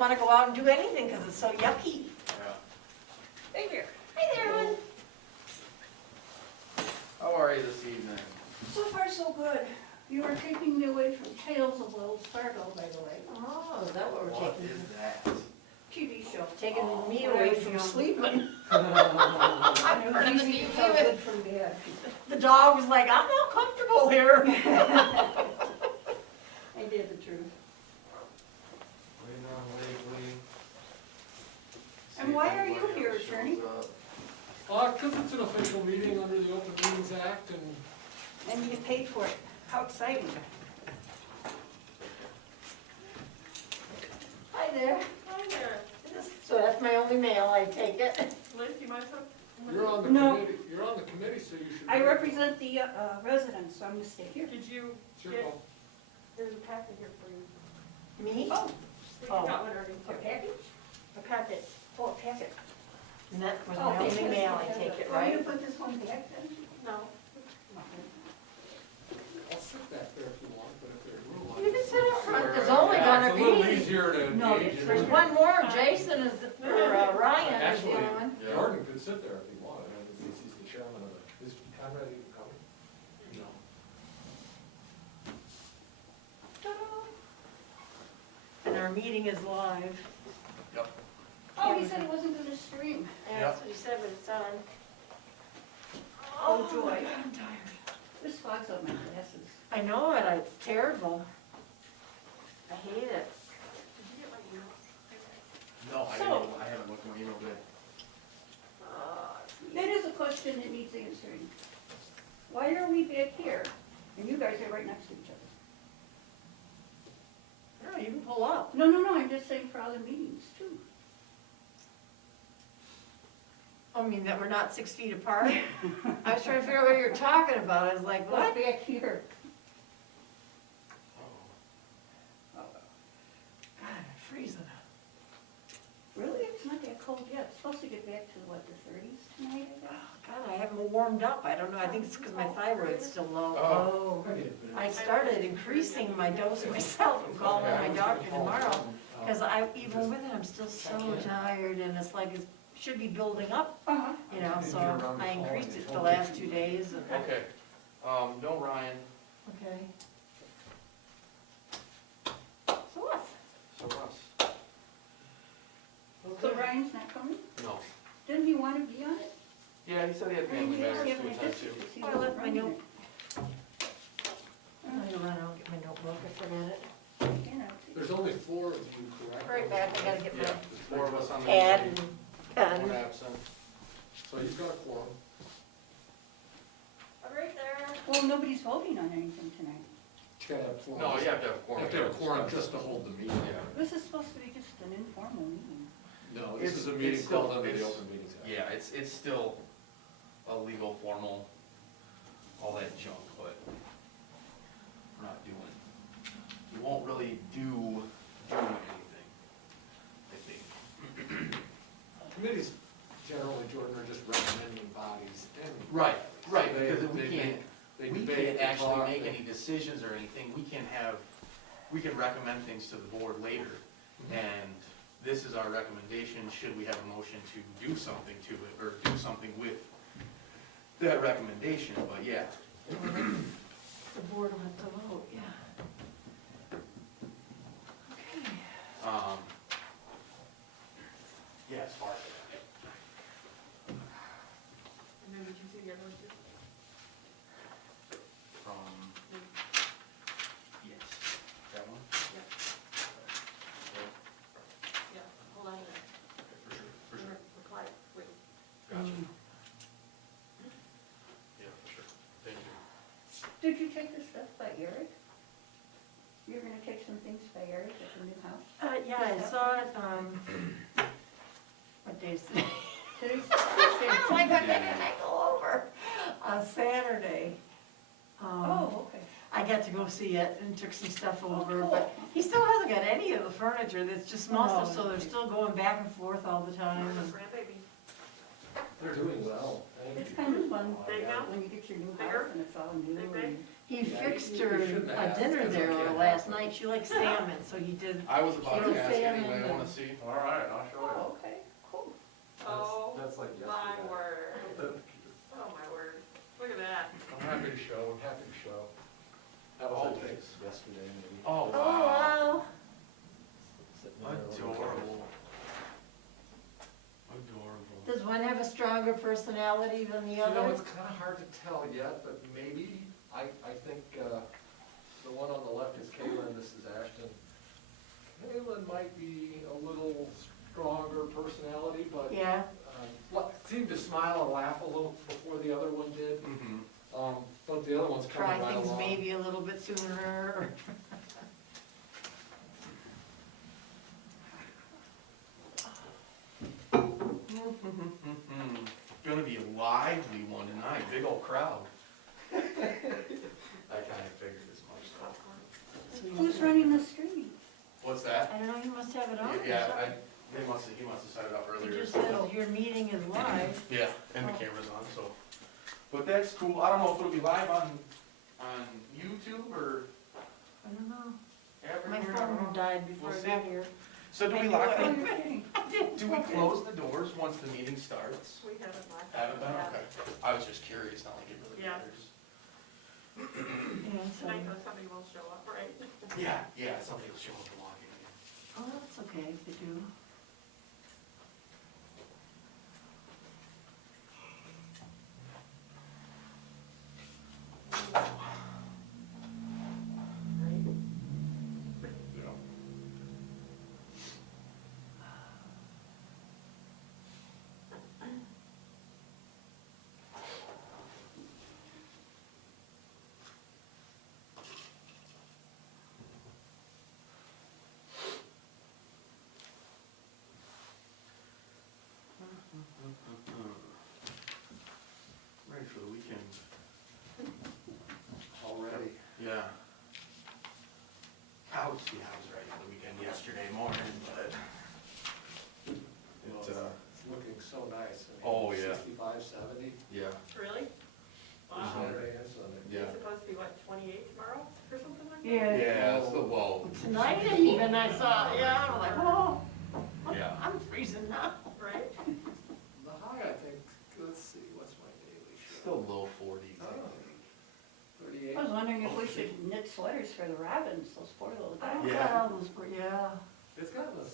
want to go out and do anything because it's so yucky. Yeah. Hey there. Hey there, Ellen. How are you this evening? So far, so good. You are taking me away from Tales of Wells Fargo, by the way. Oh, is that what we're What taking? is that? TV show. Taking Oh, me when I away was from young. sleeping. I heard of was the easy to TV. tell good from bad. The dog was like, I'm not comfortable here. I did the truth. Waiting on Lakely. See And why if are you anybody here, else attorney? shows up. Because it's an official meeting under the Open Meetings Act, and And you get paid for it. How exciting. Hi there. Hi there. So that's my only mail, I take it. Liz, do you mind some? you're on the No. committee, you're on the committee, so you should. I represent the residents, so I'm gonna stay here. Did you Sure. get, there's a packet here for you. Me? Oh, We Oh. got one already a too. package? A packet. Oh, a packet. And that was Oh, my only okay. mail, I take it, Want me to right? put this one back then? No. I'll sit back there if you want, but if there's room. I You can sit up front, there's Yeah, only Yeah, gonna it's a little be, easier to No, engage in. there's it. one more, Jason is, or Ryan is the Actually, other one. Yeah. Jordan could sit there if he wanted, I mean, he's the chairman of it. Is Conrad even coming? No. And our meeting is live. Yep. Oh, he said he wasn't gonna stream. Yeah, that's what he said, but it's on. Oh, joy. I'm tired. This fog's on my glasses. I know it, it's terrible. I hate it. Did you get my email? No, I haven't looked at my email yet. That is a question that needs answering. Why are we back here? And you guys are right next to each other. No, you can pull up. No, I'm just saying for other meetings too. I mean, that we're not 6 feet apart. I was trying to figure out what you're talking about, I was like, What what? back here? God, I'm freezing. Really? It's not that cold yet. It's supposed to get back to what, the 30s tonight, I guess? God, I haven't warmed up, I don't know, I think it's because my thyroid's still low. Oh. I started increasing my dose myself, I'm calling my doctor tomorrow, because even with it, I'm still so tired, and it's like it should be building up, Uh-huh. you know, so I increased it the last 2 days, and, Okay, no Ryan, okay. So what? so Russ. So Ryan's not coming? No. Didn't he want to be on it? Yeah, he said he had family He matters was to giving attend it to. because he Oh, I wasn't left my running note. it. I'm gonna run out, get my notebook, I forgot it. You know, There's only 4 of you, correct? Right back, I gotta get Yeah, my there's 4 of us on the pad committee, and one pen. absent. So you've got a quorum. I'm right there. well, nobody's voting on anything tonight. You gotta have quorum. No, you have to have a You quorum. have to have a quorum just to hold the meeting. Yeah. This is supposed to be just an informal meeting. No, this It's- is a meeting it's still- called under the it's- Open Meetings Act. Yeah, it's still a legal, formal, all that junk, but we're not doing, we won't really do anything, I think. Committees generally, Jordan, are just recommending bodies and. Right, right, They- because we they can't, make- they we debate, can't they actually talk, make they- any decisions or anything, we can recommend things to the board later. And this is our recommendation, should we have a motion to do something to it, or do something with that recommendation, but yeah. The board went to vote, yeah. Okay. Yeah, as far as And then did you see the other one too? from, yes, that one? Yeah. Yeah, hold on a minute. Okay, for sure, Reply, wait. gotcha, Mm. yeah, for sure, thank you. Did you take the stuff by Eric? You're gonna take some things by Eric at the new house? Yeah, I saw it, what day is today? Today's Oh my God, when did I go over? On Saturday. Oh, okay. I got to go see it and took some stuff Oh, over, cool. but he still hasn't got any of the furniture, that's just small Oh. stuff, so they're still going back and forth all the time. and- Grandbaby. They're doing well, thank you. It's kind of fun Big now? when you get your new Bigger? house and it's all new Big, and big? He Yeah, fixed you her shouldn't a ask, dinner 'cause I there can't last help it. night. She likes salmon, so he did. I was about to She ask was anyway, I saying wanna that- see. All right, I'll show you. Oh, okay, cool. Oh, That's like my yesterday. word. Oh, my word. Look at that. I'm happy to show, I'm happy to show. That was, I think, yesterday maybe. Oh, Oh, wow. wow. Sitting there looking at it. Adorable. Adorable. Does one have a stronger personality than the You know, other? it's kinda hard to tell yet, but maybe, I think, the one on the left is Caitlin, this is Ashton. Caitlin might be a little stronger personality, but, Yeah, seemed to smile and laugh a little before the other one did. Mm-hmm. But the other one's try coming right things along. maybe a little bit sooner. Gonna be a lively one tonight, big old crowd. I kinda figured as much. Who's running the stream? What's that? I don't know, you must have it on. or Yeah, something. he must have set it up It earlier. just says your meeting is live. Yeah, and the Oh. camera's on, so. But that's cool, I don't know if it'll be live on YouTube or I don't know. everywhere. My I don't phone know. died before We'll I see. got here. So do I we knew lock it. Oh, them? you're kidding. Do we close the doors once the meeting starts? We haven't locked. Haven't been, Yeah. okay. I was just curious, not like it really Yeah. matters. Yeah, so, Tonight, though, somebody will show up, right? Yeah, somebody will show up to log in. oh, that's okay if they do. Yeah. Ready for the weekend. Already. Yeah. I was ready for the weekend yesterday morning, but Well, it's, it's looking so nice. I mean, Oh, yeah. 65, 70, yeah, Really? Wow. Saturday and Sunday. yeah. It's supposed to be, what, 28 tomorrow, or something like that? Yeah. Yeah, so, well, Tonight even I saw, yeah, I'm like, oh, yeah. I'm freezing now. Right? The high, I think, let's see, what's my daily show? Still low forties, I Oh. think. 38. I was wondering if we should knit sweaters for the robins, those poor little guys. Oh, Yeah. God, those were- yeah. It's gotten a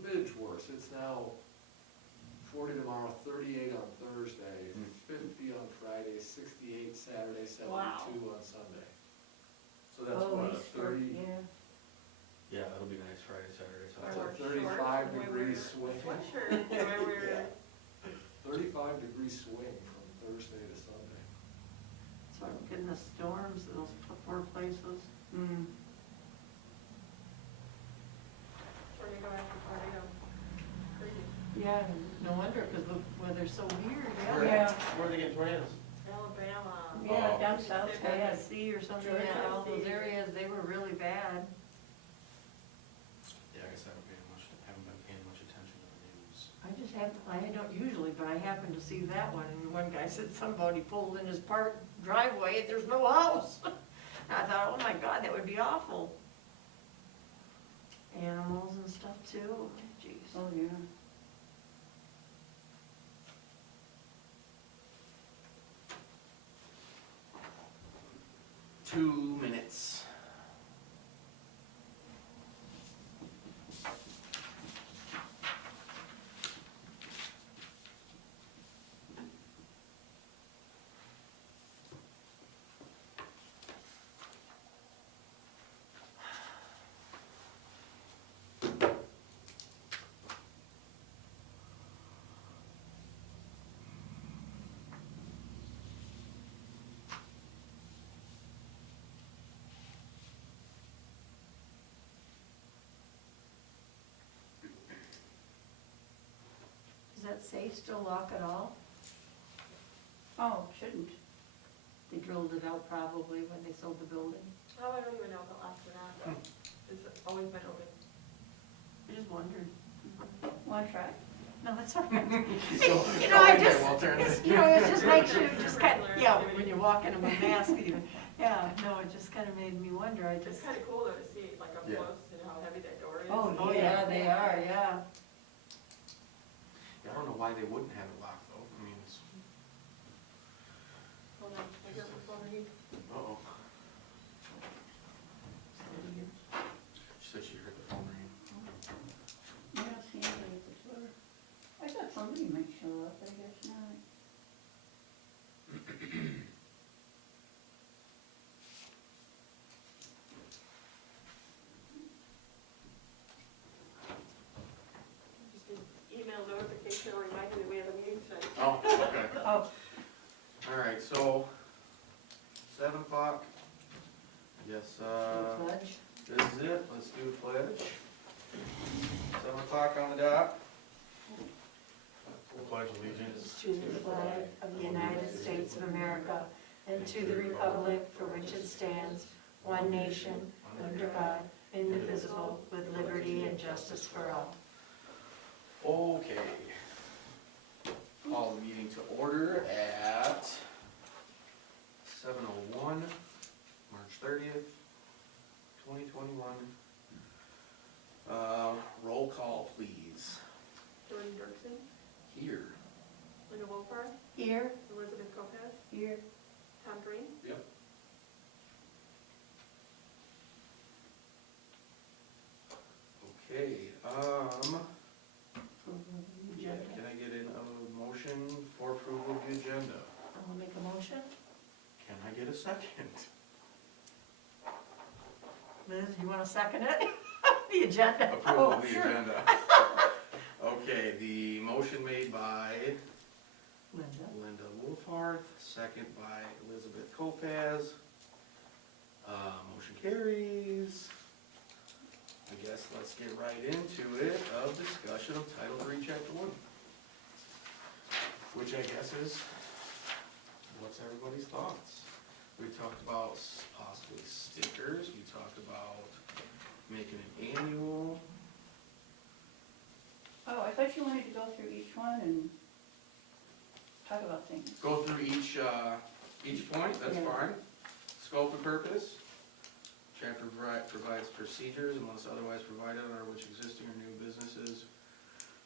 smidge worse. It's now 40 tomorrow, 38 on Thursday, Mm. 50 on Friday, 68 Saturday, 72 Wow. on Sunday. So that's Oh, what, a Easter, 30, yeah. Yeah, it'll be nice Friday, Saturday, that's Sunday. a Or 35 shorts, degree wear swing. Sweatshirt, the way we're, Yeah. 35 degree swing from Thursday to Sunday. So I'm getting the storms in those poor places. Mm. tornado after tornado. Crazy. Yeah, no wonder, because the weather's so weird, Where- yeah. Where are they getting tornadoes? Alabama. Yeah, Oh. down south. Tennessee or something, Georgia. yeah, all those areas, they were really bad. Yeah, I guess I haven't been paying much attention to the news. I don't usually, but I happened to see that one, and one guy said somebody pulled in his park driveway, and there's no house. And I thought, oh my God, that would be awful. Animals and stuff too, jeez. Oh, yeah. Two minutes. Does that say still lock at all? Oh, shouldn't. They drilled it out probably when they sold the building. Oh, I don't even know if it last or not, though. It's always been open. I just wondered. Want to try? No, that's all right. So- You know, I Okay, just, we'll turn this- you know, it just makes you just kind of, yeah, when you walk in a mask, even, Yeah, no, it just kind of made me wonder, I It's just, kind of cool though to see like up Yeah. close and how heavy that door is. oh, yeah, they are, yeah. I don't know why they wouldn't have it locked though, I mean, it's, Hold on, I got my phone ringing. uh-oh. She said she heard the phone ringing. I don't see anybody at the door. I thought somebody might show up, but I guess not. Just an email notification reminding me we have a meeting tonight. Oh, okay. Oh, All right, so 7 o'clock. Yes, pledge. this is it. Let's do the pledge. 7 o'clock on the dot. Pledge allegiance. To the flag of the United States of America and to the republic for which it stands, one nation, under God, indivisible, with liberty and justice for all. Okay. Call the meeting to order at 7:01, March 30th, 2021. Roll call, please. Jordan Dirksen, Here. Linda Wolfar, Here, Elizabeth Lopez, Here. Tom Green. Yep. Okay, can I get a motion for approval of the agenda? I'll make a motion. Can I get a second? Liz, you want to second it? The agenda. Approval of Oh, the sure. agenda. Okay, the motion made by Linda. Linda Wolfhard, second by Elizabeth Kopaz. Motion carries. I guess let's get right into it of discussion of Title III, Chapter 1. Which I guess is, what's everybody's thoughts? We talked about possibly stickers, we talked about making it annual. Oh, I thought you wanted to go through each one and talk about things. Go through each point, that's Yeah. fine. Scope and purpose. Chapter provides procedures unless otherwise provided under which existing or new businesses,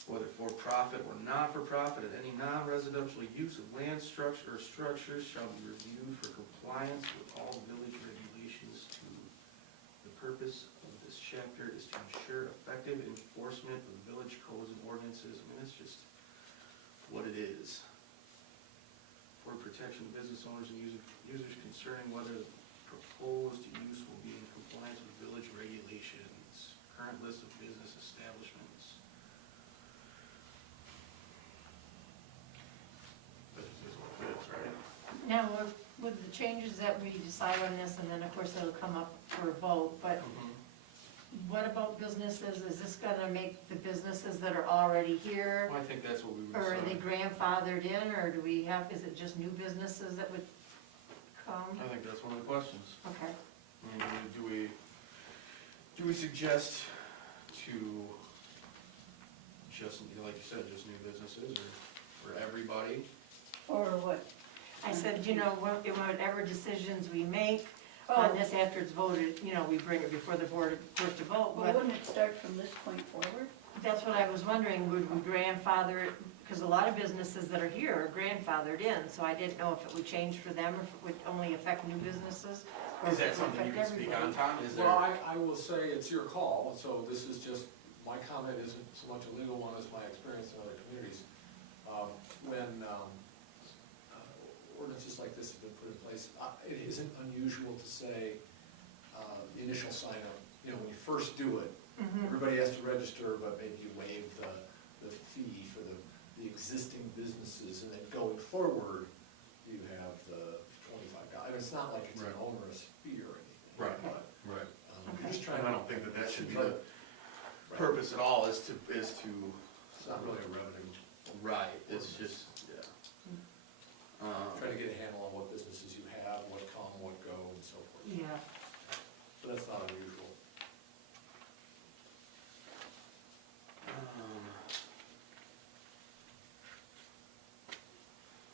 whether for profit or not for profit, at any non-residential use of land, structure, or structures shall be reviewed for compliance with all village regulations to. The purpose of this chapter is to ensure effective enforcement of village codes and ordinances. I mean, it's just what it is. For protection of business owners and users concerning whether the proposed use will be in compliance with village regulations. Current list of business establishments. This is what it is, right? Now, with the changes that we decide on this, and then of course it'll come up for a vote, but what about businesses? Is this gonna make the businesses that are already here, Well, I think that's what we would or are they decide. grandfathered in, or do we have, is it just new businesses that would come? I think that's one of the questions. Okay, I mean, do we suggest to just, like you said, just new businesses, or for everybody? Or what? I said, you know, whatever decisions we make Oh, on this after it's voted, you know, we bring it before the board, of course, to vote, well, but wouldn't it start from this point forward? that's what I was wondering, would we grandfather it? Because a lot of businesses that are here are grandfathered in, so I didn't know if it would change for them, or if it would only affect new businesses. or Is if it that would something you can affect speak on, everybody. Tom? Is there? Well, I will say it's your call, so this is just, my comment isn't so much a legal one as my experience in other communities. When ordinances like this have been put in place, it isn't unusual to say, the initial sign up, you know, when you first do it, Mhm. everybody has to register, but maybe you waive the fee for the existing businesses, and then going forward, you have the $25. It's not like it's an Right. onerous fee or anything. Right. But, Right. Okay. you're just trying And to. I don't think that should be Right. the purpose at all, is to, It's not really a revenue, right, it's just, yeah. trying to get a handle on what businesses you have, what come, what go, and so forth. Yeah, But that's not unusual.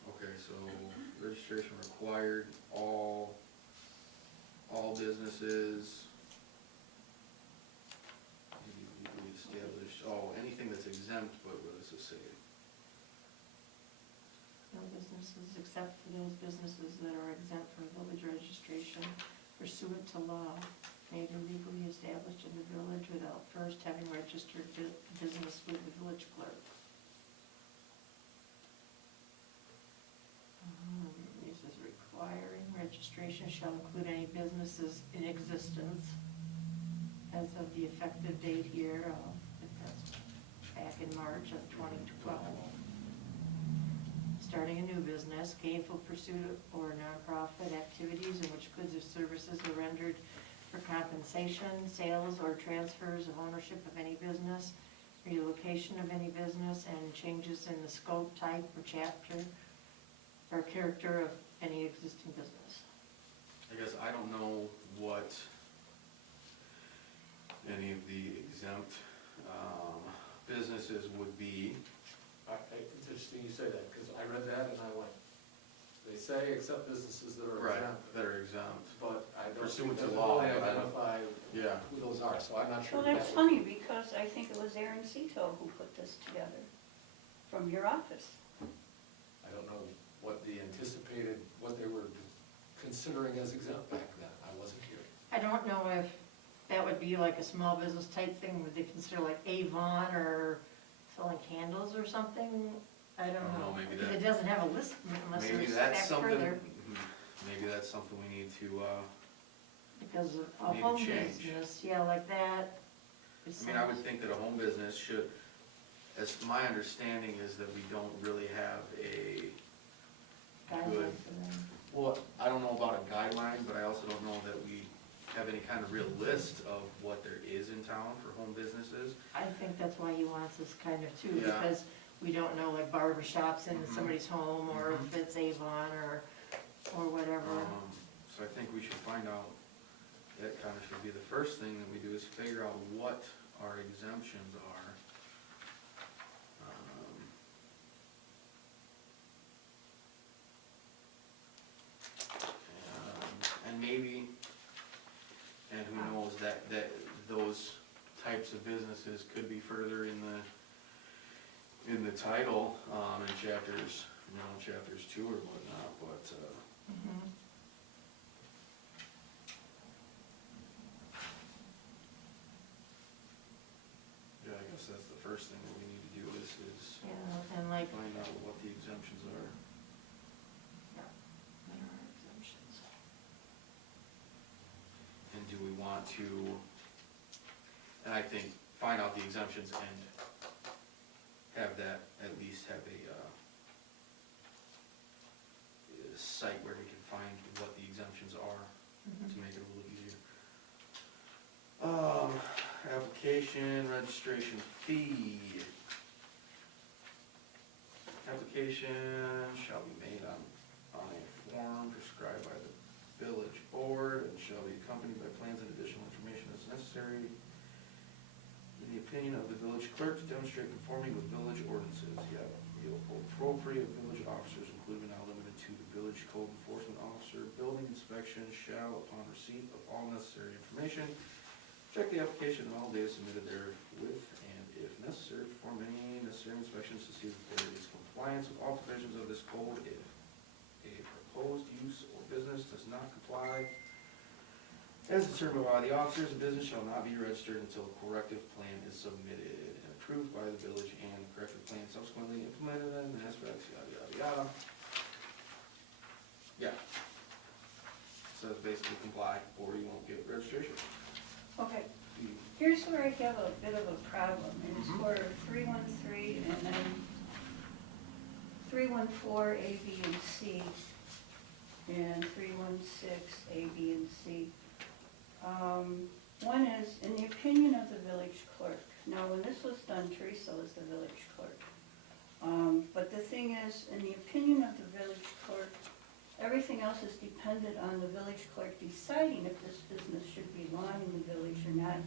Okay, so registration required, all all businesses. Legally established, anything that's exempt, but what does it say? No businesses except for those businesses that are exempt from village registration pursuant to law may be legally established in the village without first having registered business with the village clerk. Uses requiring registration shall include any businesses in existence as of the effective date here, if that's back in March of 2012. Starting a new business, gainful pursuit or nonprofit activities in which goods or services are rendered for compensation, sales or transfers of ownership of any business, relocation of any business, and changes in the scope, type, or chapter or character of any existing business. I guess I don't know what any of the exempt businesses would be. It's interesting you say that, because I read that and I went, they say except businesses that are exempt. That are exempt. But I don't Pursuant think to doesn't law, really but I don't- identify Yeah. who those are, so I'm not sure. Well, that's funny, because I think it was Aaron Cito who put this together from your office. I don't know what the anticipated, what they were considering as exempt back then, I wasn't here. I don't know if that would be like a small business type thing, would they consider like Avon or selling candles or something? I don't know. Maybe Because that- it doesn't have a list unless Maybe it's that's back something, further. maybe that's something we need to, Because of a Need to home change. business, yeah, like that. is I mean, I would think that a home business should, as my understanding is that we don't really have a guideline good, for them. well, I don't know about a guideline, but I also don't know that we have any kind of real list of what there is in town for home businesses. I think that's why he wants this kind of too, Yeah. because we don't know like barber shops in Mhm. somebody's home, or if Mhm. it's Avon or whatever. So I think we should find out, that kind of should be the first thing that we do, is figure out what our exemptions are. And maybe, and who knows, that those types of businesses could be further in the title, in chapters, chapters 2 or whatnot, but, Mhm. yeah, I guess that's the first thing that we need to do is Yeah, and like, find out what the exemptions are. there are exemptions. And do we want to, and I think, find out the exemptions and have that, at least have a site where we can find what the exemptions are to make it a little easier. Application, registration fee. Application shall be made on a form prescribed by the village board and shall be accompanied by plans and additional information as necessary in the opinion of the village clerk to demonstrate conformity with village ordinances. Yet the appropriate village officers, including but not limited to the village code enforcement officer, building inspection, shall, upon receipt of all necessary information, check the application and all data submitted therewith, and if necessary, perform any necessary inspections to see if there is compliance with all provisions of this code. If a proposed use or business does not comply as determined by the officers, the business shall not be registered until a corrective plan is submitted and approved by the village, and the corrective plan subsequently implemented in aspects, yada, yada, yada. Yeah. So it's basically comply, or you won't get registration. Okay, here's where I have a bit of a problem, and it's for 313 and then 314 A, B, and C, and 316 A, B, and C. One is, in the opinion of the village clerk. Now, when this was done, Teresa was the village clerk. But the thing is, in the opinion of the village clerk, everything else is dependent on the village clerk deciding if this business should belong in the village or not.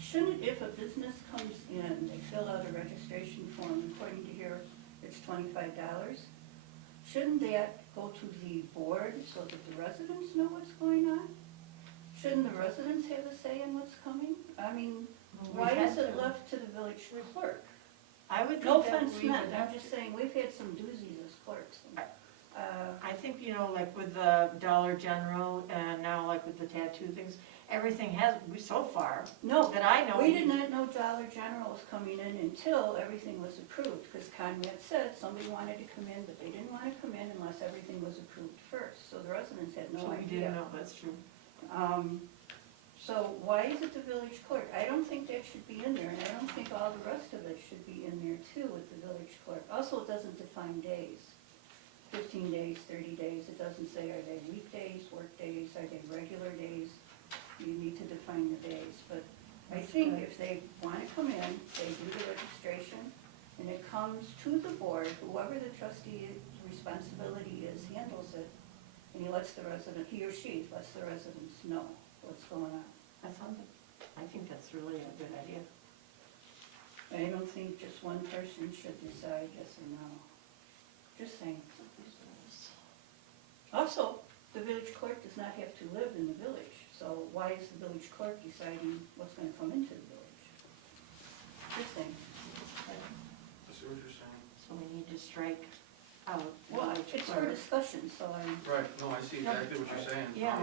Shouldn't, if a business comes in, they fill out a registration form, according to here, it's $25, shouldn't that go to the board so that the residents know what's going on? Shouldn't the residents have a say in what's coming? I mean, We've why had is it to. left to the village clerk? I would No think that offense we would meant, have I'm just saying, we've had some doozies as clerks. I think, you know, like with the Dollar General and now like with the tattoo things, everything has, so far, No, that I know. we did not know Dollar General was coming in until everything was approved, because Conrad said somebody wanted to come in, but they didn't want to come in unless everything was approved first, so the residents had So no we didn't idea. know, that's true. So why is it the village clerk? I don't think that should be in there, and I don't think all the rest of it should be in there too with the village clerk. Also, it doesn't define days, 15 days, 30 days, it doesn't say are they weekdays, work days, are they regular days? You need to define the days, but I think if they want to come in, they do the registration, and it comes to the board, whoever the trustee's responsibility is handles it, and he lets the resident, he or she lets the residents know what's going on. That sounds, I think that's really a good idea. I don't think just one person should decide yes or no. Just saying. Also, the village clerk does not have to live in the village, so why is the village clerk deciding what's gonna come into the village? Just saying. I see what you're saying. So we need to strike out. Well, village it's for clerk. discussion, so I'm, Right, no, I see exactly what you're saying. Yeah.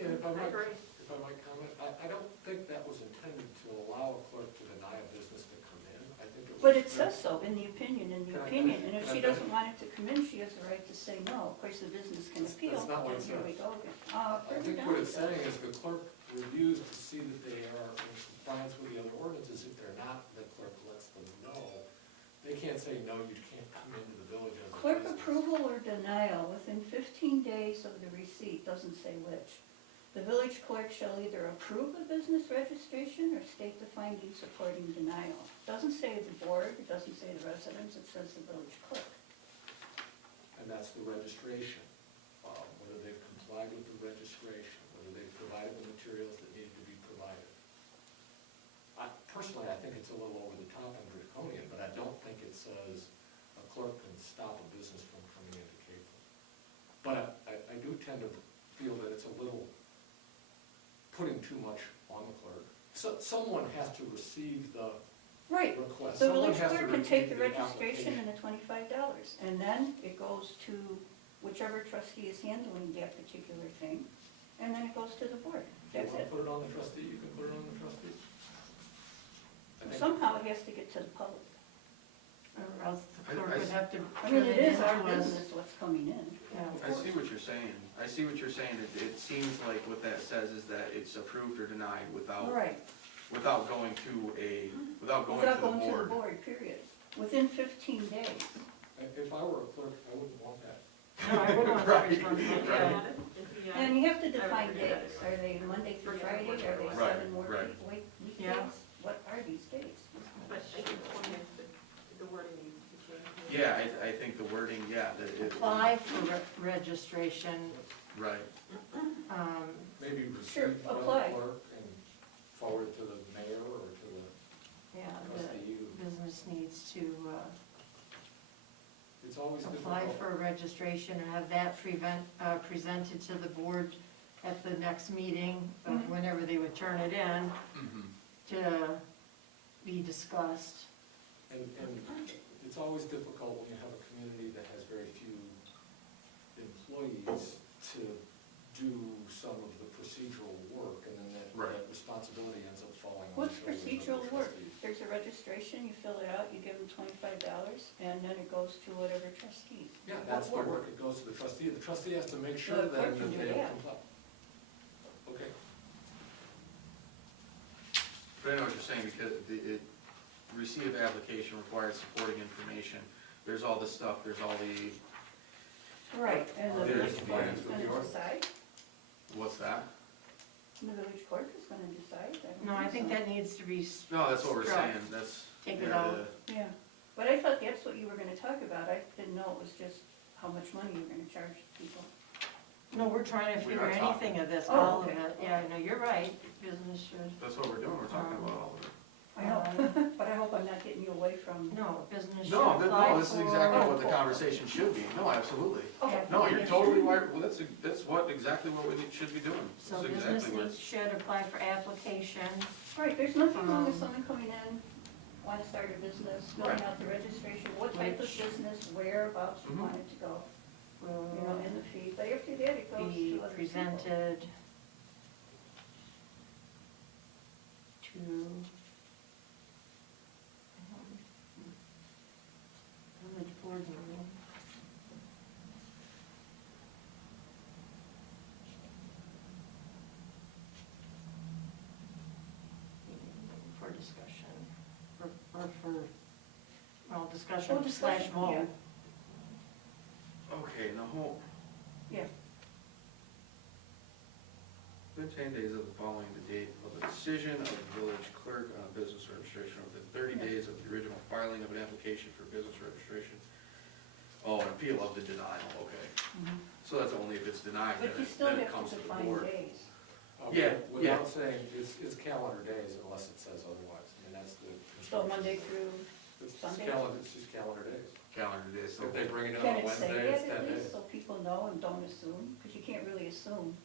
And if I I might, agree. if I might comment, I don't think that was intended to allow a clerk to deny a business to come in. I think it was. but it says so in the opinion, and if Can I she finish? doesn't want it to come in, she has the right to say no. Of course, the business can That's- appeal, that's not what and it here we says. go again. I Further think down what it it's says- saying is the clerk reviews to see that they are in compliance with the other ordinances. If they're not, the clerk lets them know. They can't say, no, you can't come into the village as a Clerk business. approval or denial within 15 days of the receipt, doesn't say which. The village clerk shall either approve a business registration or state the findings supporting denial. Doesn't say the board, it doesn't say the residents, it says the village clerk. And that's the registration, whether they've complied with the registration, whether they've provided the materials that need to be provided. Personally, I think it's a little over the top and draconian, but I don't think it says a clerk can stop a business from coming into Capel. But I do tend to feel that it's a little putting too much on the clerk. So, someone has to receive the Right, request. the Someone village has to clerk can take the receive registration application. and the $25, and then it goes to whichever trustee is handling that particular thing, and then it goes to the board. If That's you want it. to put it on the trustee, you can put it on the trustee. I think- Somehow it has to get to the public. Or else the I- clerk I would s- have to. I mean, turn it is our into us. business what's coming in. Yeah. I see what you're saying. I see what you're saying. It seems like what that says is that it's approved or denied without Right. without going to a, without going Without to the going to the board. board, period. Within 15 days. If I were a clerk, I wouldn't want that. No, I wouldn't want that Right, responsibility. right. Yeah. And you have to I would define forget that days. anyway. Are they Monday through Forget Friday? what Are they it was. 7 work Right, weekdays? Yeah. What are these days? But I think the point is that the wording needs to change. Yeah, I think the wording, yeah, that it. Apply for registration, Right. Maybe Sure, receive from the apply. clerk and forward it to the mayor or to yeah, the trustee. the business needs to It's always apply difficult. for registration and have that presented to the board at the next meeting, Mhm. whenever they would turn it in, Mhm. to be discussed. And it's always difficult when you have a community that has very few employees to do some of the procedural work, and then Right. that responsibility ends up falling on the What's shoulders of the procedural work? trustees. There's a registration, you fill it out, you give them $25, and then it goes to whatever trustee. Yeah, that's the What work, it goes to the trustee, the trustee has to make sure The that clerk can do they that. comply. Okay. But I know what you're saying, because receive application requires supporting information. There's all this stuff, there's all the, Right, and the There's village the clerk plans is with gonna the order. decide, what's that? and the village clerk is gonna decide. No, I think so. that needs to be. No, that's what we're struck. saying, that's. Take it yeah, out. Yeah, but I thought that's what you were gonna talk about, I didn't know it was just how much money you were gonna charge people. No, we're trying to We figure are talking. anything of this, Oh, all of okay. it. Yeah, no, you're right, business should. That's what we're doing, we're talking about all of it. I know, but I hope I'm not getting you away from. No, business should No, apply no, this is exactly for- what the conversation should be, no, absolutely. Okay. No, you're totally right, well, that's exactly what we should be doing. So That's business exactly what needs, should apply for application. Right, there's nothing wrong with Um, someone coming in, want to start a business, filling Right. out the registration, what type of Which- business, whereabouts you Mhm. want it to go, you know, Will in the fee. But after that, it goes be to other people. presented to village board meeting. For discussion, or for, well, discussion Oh, slash discussion, vote. Okay, now hold. Yeah. Within 10 days of the following the date of the decision of the village clerk on a business registration, or within 30 Yeah. days of the original filing of an application for business registration. Oh, an appeal of the denial, okay. Mhm. So that's only if it's denied, But then you it, still then it have comes to to the define board. days. Yeah, yeah. Without saying, it's calendar days unless it says otherwise, I mean, that's the. So Monday through, It's Sunday? calendar, it's just calendar days. Calendar days, so If they bring it in can on it say Wednesday, it's that 10 at days. least, so people know and don't assume? Because you can't really assume.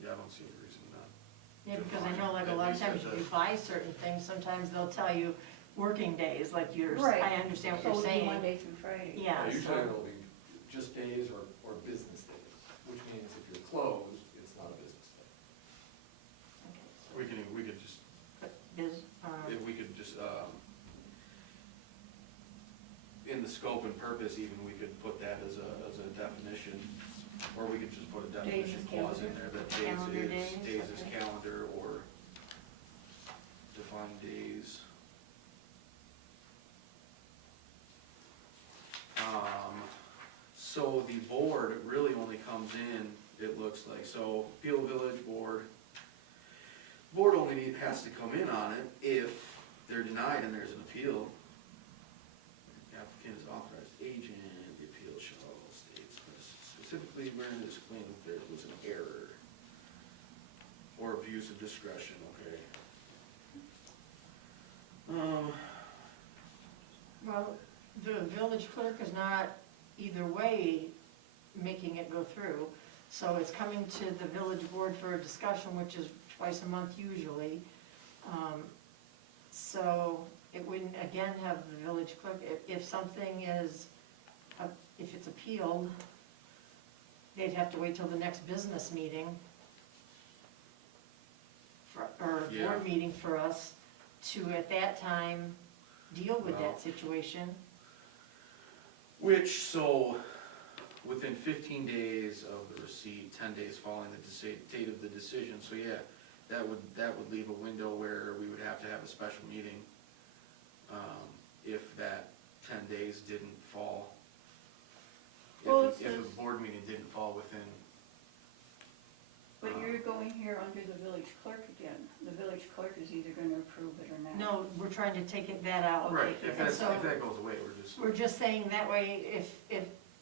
yeah, I don't see any reason not. Yeah, because I know like a lot of times if you buy certain things, sometimes they'll tell you working days, like yours, Right. I understand what So you're it'll be saying. Monday through Friday. Yeah, Usually so, it'll be just days or business days, which means if you're closed, it's not a business day. okay, so We could just, but is, if we could just, in the scope and purpose even, we could put that as a definition, or we could just put a Days definition is clause in calendar. there that Calendar days days, is okay. calendar, or define days. So the board really only comes in, it looks like, so Peel Village Board, board only has to come in on it if they're denied and there's an appeal. Applicant is authorized agent, the appeal shall state specifically wherein it is claimed that there was an error or abuse of discretion, okay? well, the village clerk is not either way making it go through. So it's coming to the village board for a discussion, which is twice a month usually. So it wouldn't, again, have the village clerk, if something is, if it's appealed, they'd have to wait till the next business meeting or Yeah. board meeting for us to, at that time, deal with Well. that situation. Which, so, within 15 days of the receipt, 10 days following the date of the decision, so yeah, that would leave a window where we would have to have a special meeting, if that 10 days didn't fall. Well, If it a says- board meeting didn't fall within, But you're going here under the village clerk again. The village clerk is either gonna approve it or not. No, we're trying to take that out. right, if And that, so- if that goes away, we're just, We're just saying that way,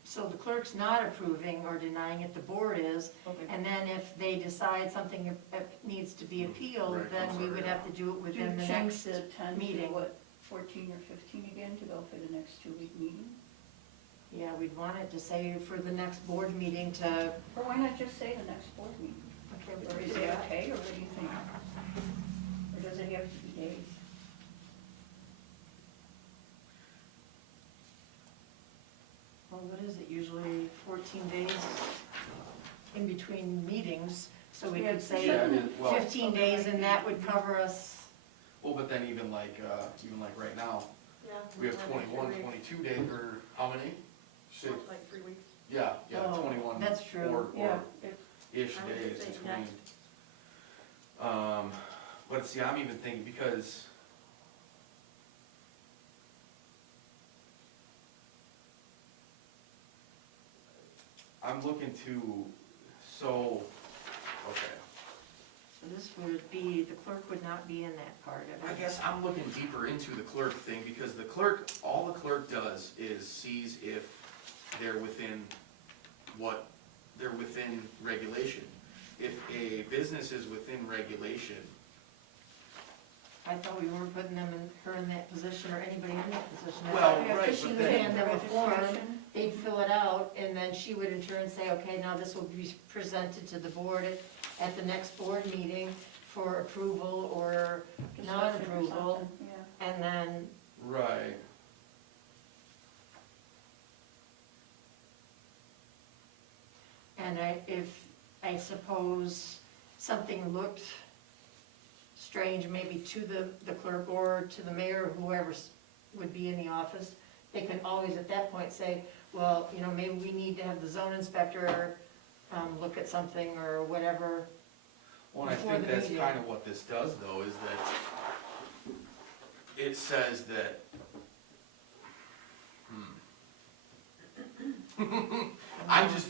so the clerk's not approving or denying it, the board is, Okay. and then if they decide something needs to be appealed, Right, then I'm we sorry, would yeah. have to do it You within the change next the 10 to meeting. what, 14 or 15 again to go for the next 2-week meeting? Yeah, we'd want it to say for the next board meeting to, Or why not just say the next board meeting? okay, we Or can is do it that. okay, or what do you think? Or does it have to be days? Well, what is it, usually 14 days in between meetings, so we Yeah, could say yeah, I mean, well, 15 days, and that would cover us. well, but then even like right now, Yeah. we have like 21, 3 weeks. 22 days, or how many? Six, Like 3 weeks. yeah, Oh, 21. that's true. Or Yeah, if, ish I would days say between. next. But see, I'm even thinking, because I'm looking to, so, okay, So this would be, the clerk would not be in that part of I it. guess I'm looking deeper into the clerk thing, because the clerk, all the clerk does is sees if they're within they're within regulation. If a business is within regulation, I thought we weren't putting her in that position or anybody in that position. I Well, thought Yeah, right, because she but would then- have Hand them a form. registration. they'd fill it out, and then she would in turn say, okay, now this will be presented to the board at the next board meeting for approval or Discussion or non-approval, something, yeah. and then, Right. and if, I suppose, something looked strange maybe to the clerk or to the mayor, or whoever would be in the office, they can always at that point say, well, maybe we need to have the zone inspector, look at something or whatever. Well, and I Before think the that's meeting. kind of what this does though, is that it says that, I'm just,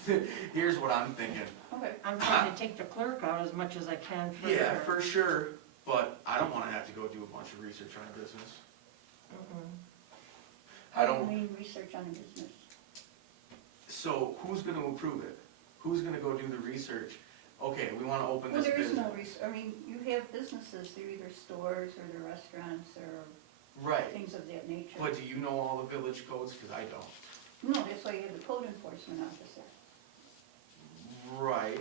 here's what I'm thinking. Okay, I'm trying to take the clerk out as much as I can for her. Yeah, for sure, but I don't wanna have to go do a bunch of research on a business. Mm-mm. I what do don't, you mean research on a business? so who's gonna approve it? Who's gonna go do the research? Okay, we wanna open Well, this there is business. no I mean, you have businesses, they're either stores or they're restaurants or Right, things of that nature. but do you know all the village codes? Cause I don't. No, that's why you have the code enforcement officer. Right,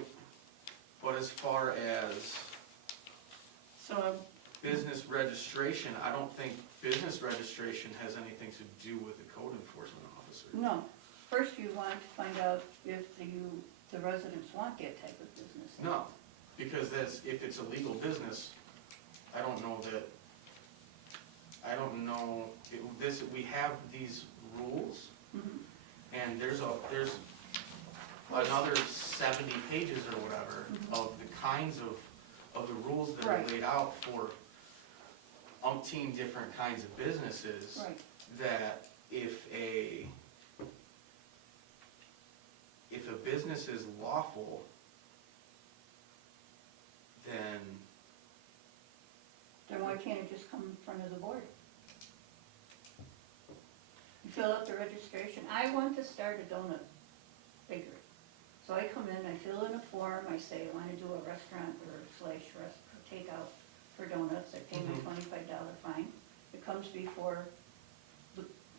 but as far as So, business registration, I don't think business registration has anything to do with the code enforcement officer. No, first you want to find out if the residents want that type of business. No, because if it's a legal business, I don't know, we have these rules, Mhm. and there's another 70 pages or whatever of the kinds of the rules that are Right. laid out for umpteen different kinds of businesses. Right, That if a business is lawful, then, then why can't it just come in front of the board? You fill out the registration, I want to start a donut bakery. So I come in, I fill in a form, I say I wanna do a restaurant or takeout for donuts, I pay my Mhm. $25 fine. It comes before,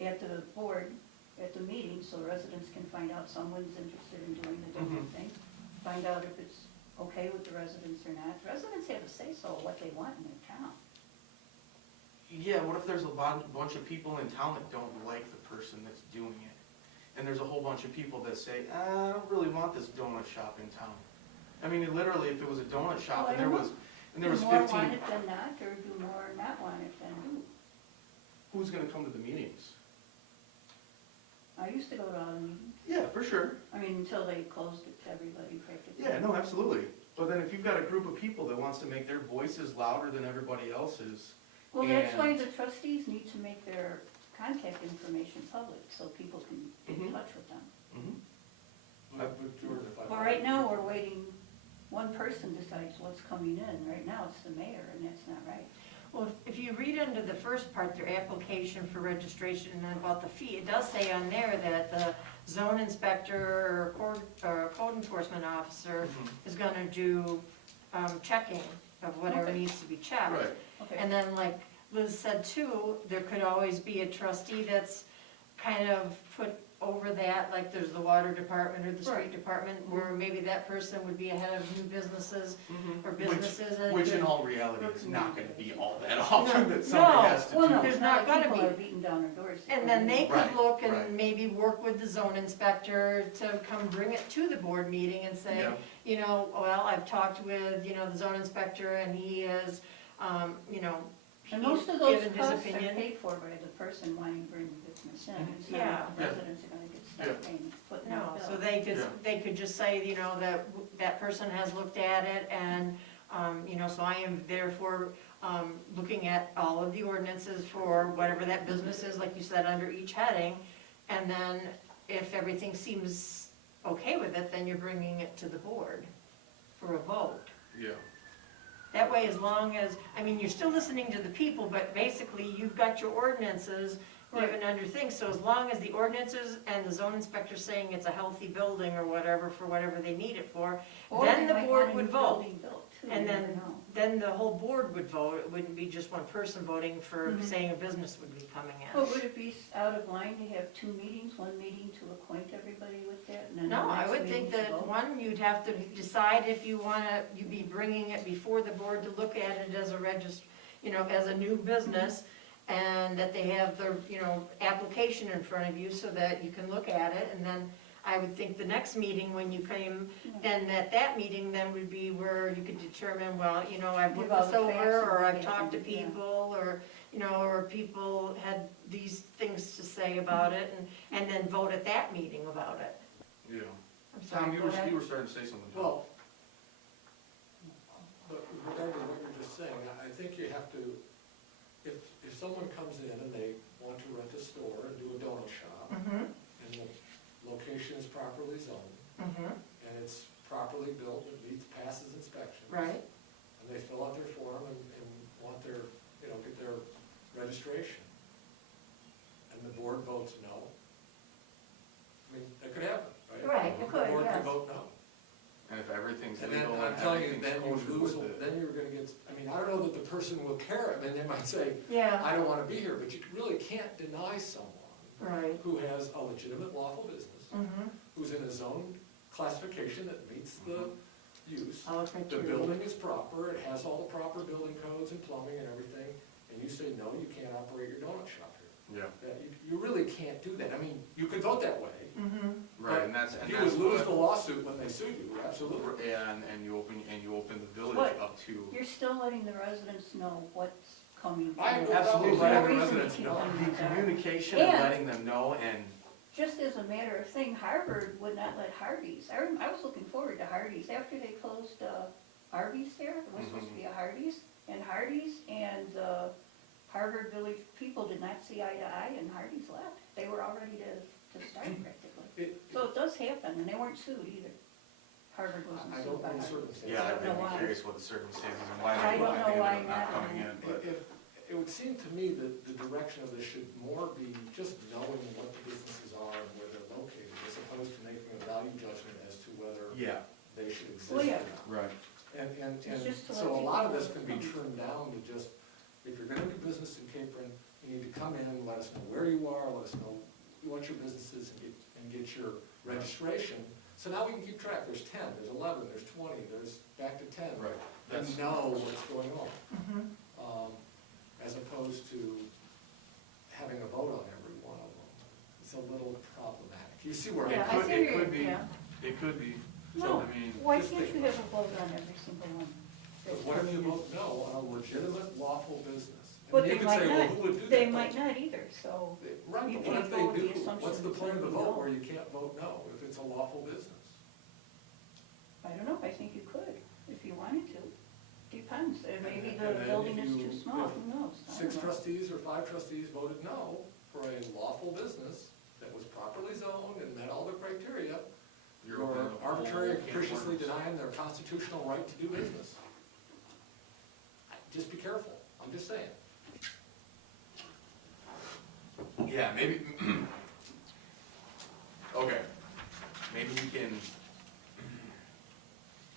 at the board, at the meeting, so residents can find out someone's interested in doing the donut Mhm. thing. Find out if it's okay with the residents or not. Residents have a say-so what they want in their town. yeah, what if there's a bunch of people in town that don't like the person that's doing it? And there's a whole bunch of people that say, I don't really want this donut shop in town. I mean, literally, if it was a donut shop Well, I and there don't was, and there was Do more 15, want it than not, or do more not want it than do? who's gonna come to the meetings? I used to go to all the meetings, Yeah, for sure. I mean, until they closed it to everybody practically. Yeah, no, absolutely. But then if you've got a group of people that wants to make their voices louder than everybody else's, Well, that's why and- the trustees need to make their contact information public, so people can get in Mhm. touch with them. Well, Well, right now, we're waiting, one person decides what's coming in, right now it's the mayor, and that's not right. well, if you read under the first part, their application for registration and about the fee, it does say on there that the zone inspector or code enforcement officer Mhm. is gonna do, checking of whatever Okay. needs to be checked. Right, Okay, And then like Liz said too, there could always be a trustee that's kind of put over that, like there's the water department or the street Right. department, where maybe that person would be ahead of new businesses or Which- businesses. and which in could- all reality is not gonna be all that often that somebody No, has to well, do. no, There's it's not not, gonna people be. are beating down their doors. And then they could Right, look right. and maybe work with the zone inspector to come bring it to the board meeting and say, Yeah. well, I've talked with, the zone inspector and he is, And he's most of those given his costs are opinion. paid for by the person wanting to bring the business in. It's not Yeah. like the residents are gonna get stuck paying, putting No, out so bills. Yeah. they could just say, that person has looked at it and, so I am therefore, looking at all of the ordinances for whatever that business is, like you said, under each heading. And then if everything seems okay with it, then you're bringing it to the board for a vote. Yeah. That way, as long as, you're still listening to the people, but basically you've got your ordinances even under things. So as long as the ordinances and the zone inspector saying it's a healthy building or whatever, for whatever they need it for, Or then they the might board want a would new vote. building built. too, you And never then, know. then the whole board would vote, it wouldn't be just one person voting for Mhm. saying a business would be coming Well, in. would it be out of line to have two meetings, one meeting to acquaint everybody with that, and then the No, I next would meeting think to that vote? one, you'd have to decide if you wanna, you'd be bringing it before the board to look at it as a as a new business, and that they have their, application in front of you so that you can look at it, and then I would think the next meeting when you came, Yeah. then that meeting then would be where you could determine, well, I've Give looked all this the over, facts or and I've that, talked to and, yeah. people, or people had these things to say about it, and then vote at that meeting about it. Yeah. I'm sorry, Tom, you go ahead. were starting to say something. Tom. Well, but regarding what you're just saying, I think you have to, if someone comes in and they want to rent a store and do a donut shop, Mhm, and the location is properly zoned, mhm, and it's properly built, it meets, passes inspections. right, And they fill out their form and want their, get their registration. And the board votes no. I mean, that could happen, right? Right, it could, The board yes. could vote no. And if everything's And then, legal I'm and telling you, everything's then you kosher lose, with it. then you're gonna get, I don't know that the person will care, I mean, they might say, yeah, I don't wanna be here, but you really can't deny someone right, who has a legitimate lawful business, mhm, who's in a zone classification that meets the use. all The criteria. building is proper, it has all the proper building codes and plumbing and everything, and you say, no, you can't operate your donut shop here. Yeah, Yeah, you really can't do that. I mean, you could vote that way. Mhm, right, and that's You would lose what- the lawsuit when they sue you, absolutely. And you open the village But up to. You're still letting the residents know what's coming. I have no Absolutely. problem letting There's the no reason to residents keep know. them in The the dark. communication and And- letting them know, and Just as a matter of thing, Harvard would not let Hardee's, I was looking forward to Hardee's, after they closed Arby's there, there was supposed to be a Hardee's, and Harvard Village people did not see eye to eye, and Hardee's left. They were all ready to start practically. So it does happen, and they weren't sued either. Harvard wasn't I sued don't by know the Harvard. circumstances. yeah, I don't know I'd why. be curious what the circumstances and why I they don't know ended why up not not. coming in, but. It would seem to me that the direction of this should more be just knowing what the businesses are and where they're located, as opposed to making a value judgment as to whether Yeah, they should exist Well, or yeah. not. right. And It's just to so let a lot of people this can be come. trimmed down to just, if you're gonna do business in Capron, you need to come in, let us know where you are, let us know what your business is, and get your registration. So now we can keep track, there's 10, there's 11, there's 20, there's back to 10. Right. And That's, know what's going on, mhm. as opposed to having a vote on every one of them. It's a little problematic. You see where Yeah, I'm I see it where could you- be. yeah. it could be, No, I mean, why just can't think you have a vote on every single one? But what if you vote no on a legitimate lawful business? I But mean, they you could might say, well, not, who would do that? they might not either, so, Right, You but what can't if go with they the do? assumption What's the it's point of the gonna be vote no. where you can't vote no if it's a lawful business? I don't know, I think you could, if you wanted to. Depends, maybe And the then building if is you- too small, if who knows? I 6 don't know. trustees or 5 trustees voted no for a lawful business that was properly zoned and met all the criteria, you're you're opening up a whole arbitrarily and can of capriciously worms. denying their constitutional right to do business. Just be careful, I'm just saying. Yeah, maybe, okay, maybe we can,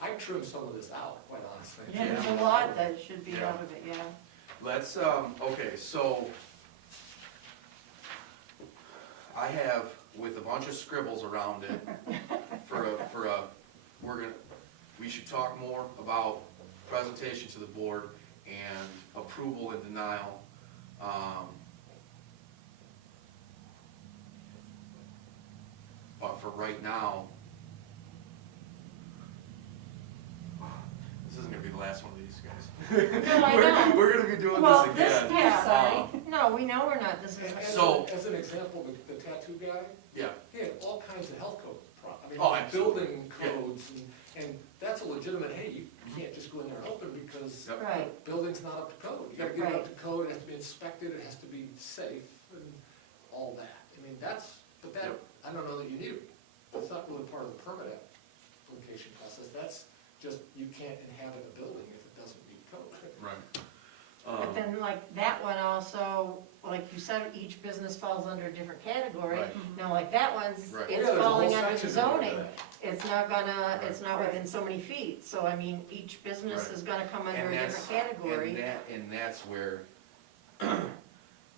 I'd trim some of this out, quite honestly. Yeah, there's a lot that should be out of it, yeah. let's, okay, so I have, with a bunch of scribbles around it, we should talk more about presentation to the board and approval and denial. But for right now, this isn't gonna be the last one of these, guys. No, I know. We're gonna be doing Well, this this, again. yeah, no, we know we're not, this is, So- As an example, the tattoo guy, Yeah, he had all kinds of health code Oh, I mean, absolutely. building codes, and that's a legitimate, hey, you can't just go in there and open because Yep. right, the building's not up to code. You gotta get it up Right. to code, it has to be inspected, it has to be safe, and all that. I mean, but that, Yep. I don't know that you need it. That's not really part of the permit application process, that's just, you can't inhabit a building if it doesn't meet code. right. But then like that one also, like you said, each business falls under a different category. Right. Now, like that one's, Right. it's Yeah, there's a whole falling under the section devoted to zoning. that. It's not gonna, it's not Right. within so many feet, so I mean, each business Right. is gonna come under a And different that's, category. and that's where,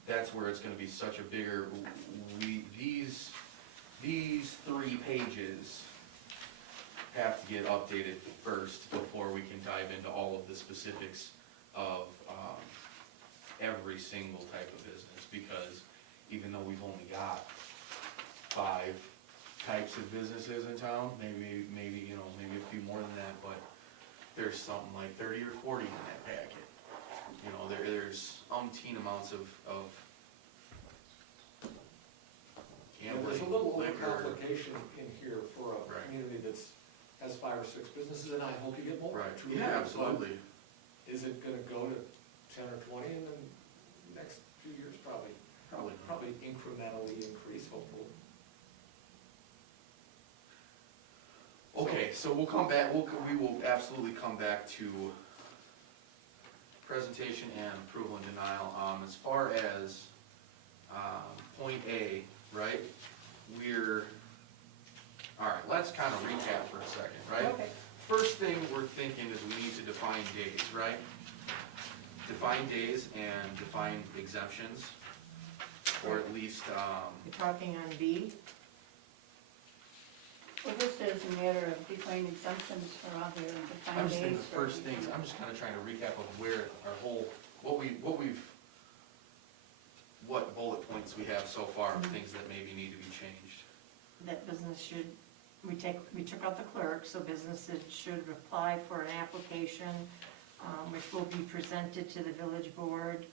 that's where it's gonna be such a bigger, these 3 pages have to get updated first before we can dive into all of the specifics of, every single type of business, because even though we've only got 5 types of businesses in town, maybe, you know, maybe a few more than that, but there's something like 30 or 40 in that packet. You know, there's umpteen amounts of And there's a little liquor. overcomplication in here for a Right. community that's, has 5 or 6 businesses, and I hope you get more. Right, truly. yeah, But absolutely. is it gonna go to 10 or 20 in the next few years? Probably incrementally increase, hopefully. Okay, so we'll come back, we will absolutely come back to presentation and approval and denial. As far as, point A, right, alright, let's kind of recap for a second, right? Okay. First thing we're thinking is we need to define days, right? Define days and define exemptions, or at least, You're talking on B? Well, this is a matter of defining exemptions around here and defining I'm just thinking days the for first things, everything. I'm just kind of trying to recap of where our whole, what bullet points we have so far, of things that maybe need to be changed. That business should, we took out the clerk, so businesses should apply for an application, which will be presented to the village board,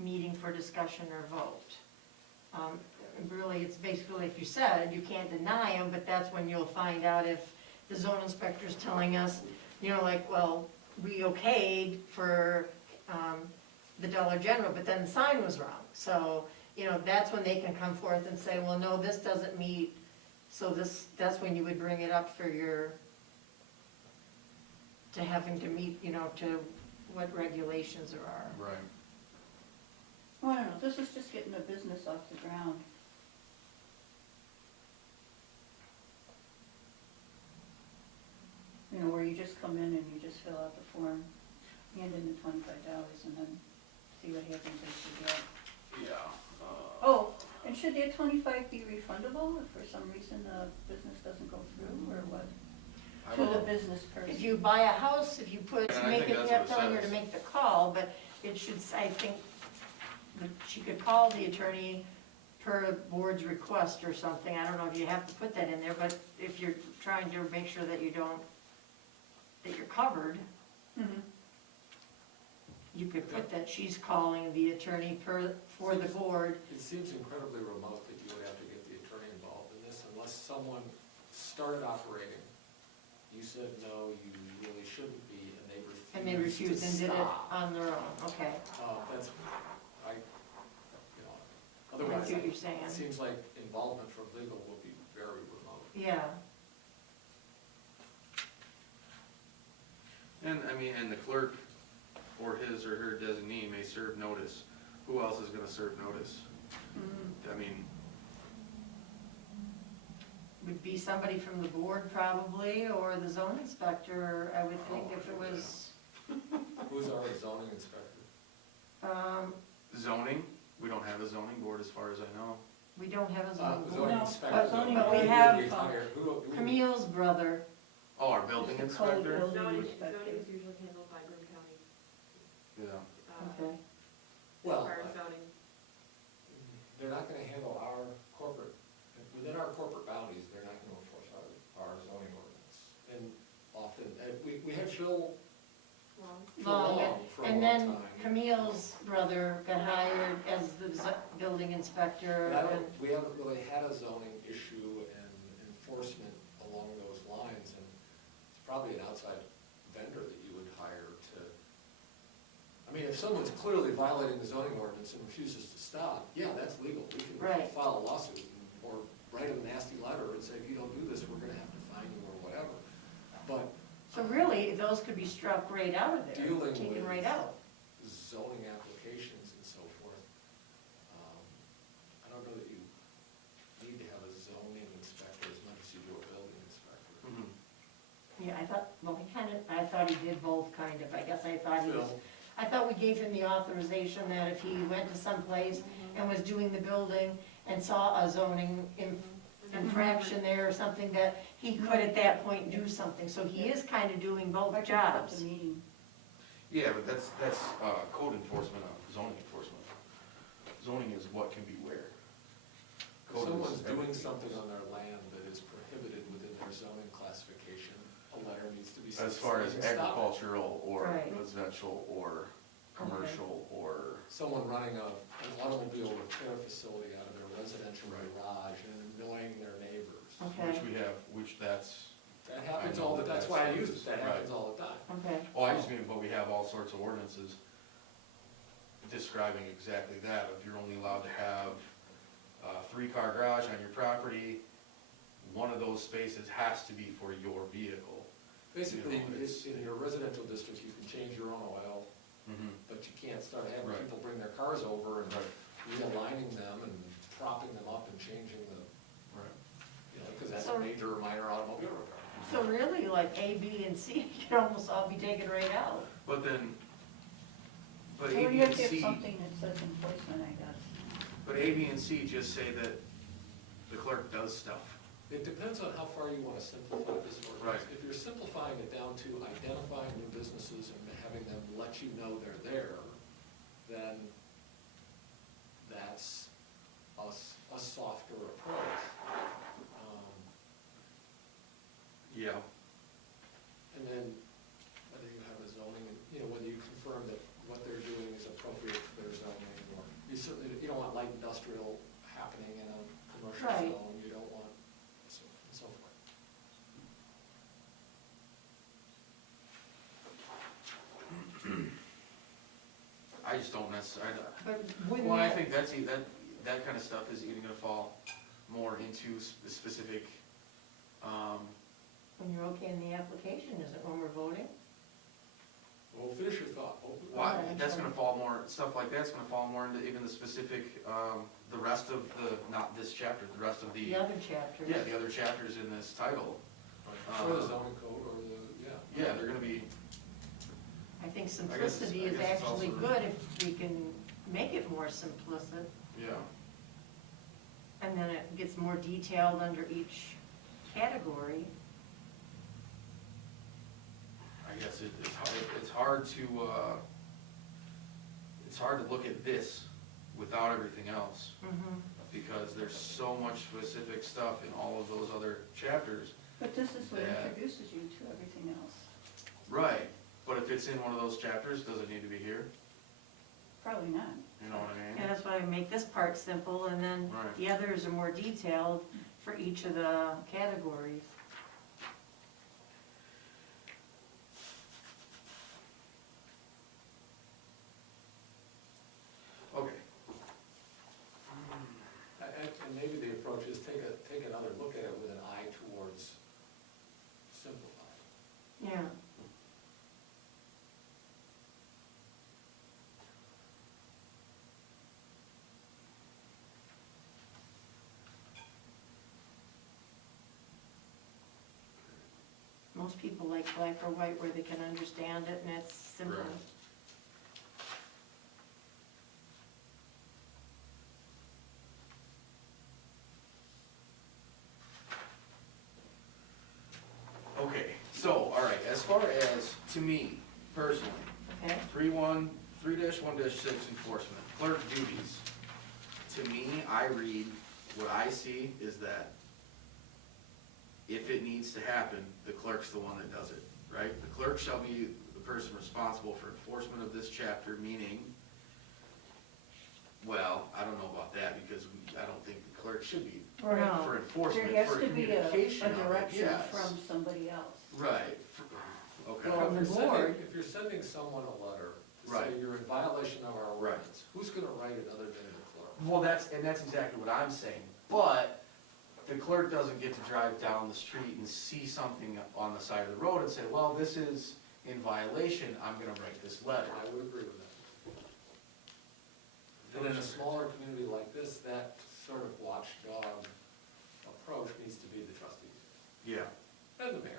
meeting for discussion or vote. Really, it's basically, like you said, you can't deny them, but that's when you'll find out if the zone inspector's telling us, you know, like, well, we okayed for, the Dollar General, but then the sign was wrong. So, you know, that's when they can come forth and say, well, no, this doesn't meet, so that's when you would bring it up for your, to having to meet, you know, to what regulations there are. Right. Well, I don't know, this is just getting a business off the ground. You know, where you just come in and you just fill out the form, hand in the $25 and then see what happens as you go. Yeah. Oh, and should that 25 be refundable if for some reason the business doesn't go through, or what? I To the will- business person? If you buy a house, if you put, And I make think it, that's you have what it telling her to says. make the call, but it should, I think, that she could call the attorney per board's request or something. I don't know if you have to put that in there, but if you're trying to make sure that you don't, that you're covered, Mhm. you could put that she's calling the attorney for the board. It seems incredibly remote that you would have to get the attorney involved in this unless someone started operating. You said, no, you really shouldn't be, And they refused and did it stop. on their own, okay. That's, I otherwise, see what you're it saying. seems like involvement from legal would be very remote. Yeah, And, I mean, and the clerk, or his or her designee may serve notice. Who else is gonna serve notice? Mhm. I mean, would be somebody from the board probably, or the zone inspector, I would think if it was, Who's our zoning inspector? zoning, we don't have a zoning board as far as I know. we don't have a zoning board. Zoning No, inspector. but zoning But we board have would be fine. Who? Camille's brother, Oh, our building It's a code inspector? building Zoning inspector. is usually handled by Groom County, Yeah. okay. Well, as far as zoning. they're not gonna handle our corporate, within our corporate boundaries, they're not gonna enforce our zoning ordinance. And often, we had Phil Long. Long for a long And then time. Camille's brother got hired as the building inspector, But and, we haven't really had a zoning issue and enforcement along those lines, and it's probably an outside vendor that you would hire to, I mean, if someone's clearly violating the zoning ordinance and refuses to stop, yeah, that's legal. We can Right. file a lawsuit or write them a nasty letter and say, if you don't do this, we're gonna have to fine you or whatever. But so really, those could be struck right out of there, Dealing taken with- right out. zoning applications and so forth, I don't know that you need to have a zoning inspector as much as you do a building inspector. Mhm. Yeah, I thought, well, I thought he did both, kind of, I guess I thought he was, Phil? I thought we gave him the authorization that if he went to someplace and was doing the building and saw a zoning infraction there or something, that he could at that point do something, so he is kind of doing both I can set jobs. the meeting. Yeah, but that's code enforcement, zoning enforcement. Zoning is what can be where. If Code is someone's doing everything something else. on their land that is prohibited within their zoning classification, a letter needs to be. As far as stating, "Stop it." agricultural or Right. residential or commercial or, Someone running an automobile repair facility out of their residential Right. garage and annoying their neighbors. Okay, which we have, which that's, That happens I know all the, that that's why I that's- use it, that right. happens all the time. okay, oh, I just mean, but we have all sorts of ordinances describing exactly that. If you're only allowed to have a 3-car garage on your property, one of those spaces has to be for your vehicle. Basically, You know, it's- in your residential district, you can change your own oil, Mhm. but you can't start having Right. people bring their cars over and Right. realigning them and propping them up and changing the, Right. you know, because that's So- a major or minor automobile repair. so really, like A, B, and C can almost all be taken right out. But then, but So A, you B, have and to have C, something that says enforcement, I guess. but A, B, and C just say that the clerk does stuff. It depends on how far you want to simplify this ordinance. Right. If you're simplifying it down to identifying new businesses and having them let you know they're there, then that's a softer approach. Yeah. And then whether you have a zoning, and, you know, whether you confirm that what they're doing is appropriate for their zoning, or you certainly, you don't want light industrial happening in a commercial Right. zone, you don't want, so, and so forth. I just don't necessarily, But wouldn't well, I that, think that kind of stuff is even gonna fall more into the specific, when you're okay in the application, is it when we're voting? Well, finish your thought. why, Alright, that's sure. gonna fall more, stuff like that's gonna fall more into even the specific, the rest of the, not this chapter, the rest of The other chapters? yeah, the other chapters in this title. Or the zoning code, or the, yeah. Yeah, they're gonna be, I think I guess simplicity is it's actually also- good if we can make it more simplistic, yeah, and then it gets more detailed under each category. I guess it's hard to look at this without everything else, because there's so much specific stuff in all of those other chapters. But this is what Yeah. introduces you to everything else. Right, but if it's in one of those chapters, does it need to be here? Probably not. You know what I And mean? that's why I make this part simple, and then Right. the others are more detailed for each of the categories. Okay. And maybe the approach is take another look at it with an eye towards simplifying. Yeah. Most people like black or white where they can understand it and it's simple. Right. Okay, so, all right, as far as, to me, personally, Okay? 3-1-6 enforcement, clerk duties. To me, I read, what I see is that if it needs to happen, the clerk's the one that does it, right? The clerk shall be the person responsible for enforcement of this chapter, meaning, well, I don't know about that, because I don't think the clerk should be No. for enforcement, There has for to be communication a of it, direction yes. from somebody else. Right, okay. Well, If you're the sending- board- If you're sending someone a letter to Right. say you're in violation of our Right. ordinance, who's gonna write it other than the clerk? Well, that's exactly what I'm saying, but the clerk doesn't get to drive down the street and see something on the side of the road and say, well, this is in violation, I'm gonna write this letter. I would agree with that. And in a smaller community like this, that sort of watchdog approach needs to be the trustees Yeah, and the mayor.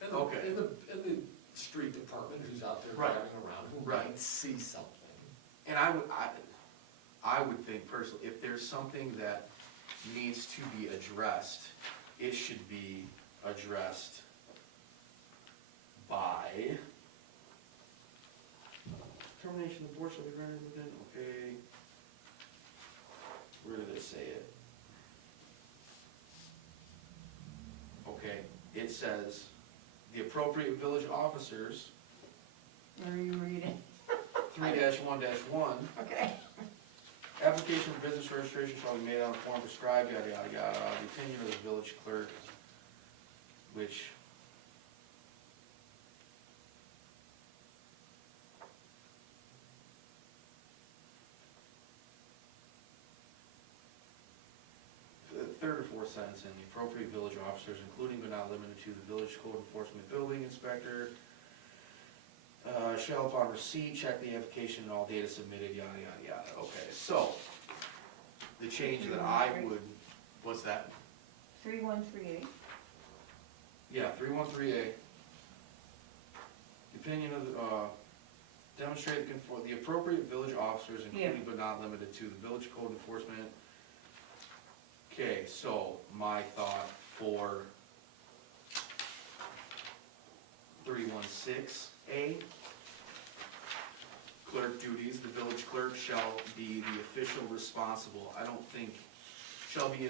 And okay. and the street department who's out there Right. driving around, who Right. might see something. And I would think personally, if there's something that needs to be addressed, it should be addressed by termination of board shall be rendered within, okay. Where did it say it? Okay, it says, the appropriate village officers, Where are you reading? 3-1-1, Okay. application for business registration shall be made on the form prescribed, yada, yada, yada, the opinion of the village clerk, which the third or fourth sentence in the appropriate village officers, including but not limited to the village code enforcement building inspector, shall upon receipt check the application and all data submitted, yada, yada, yada. Okay, so, the change that I would, what's that? 3138. Yeah, 313A. The opinion of the, demonstrate the appropriate village officers, including but not limited to the village code enforcement. Okay, so my thought for 316A, clerk duties, the village clerk shall be the official responsible. I don't think, shall be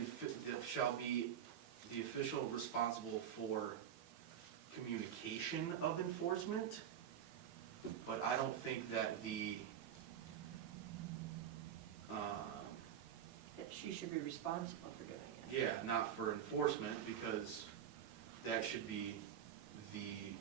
the official responsible for communication of enforcement, but I don't think that That she should be responsible for doing it. yeah, not for enforcement, because that should be the,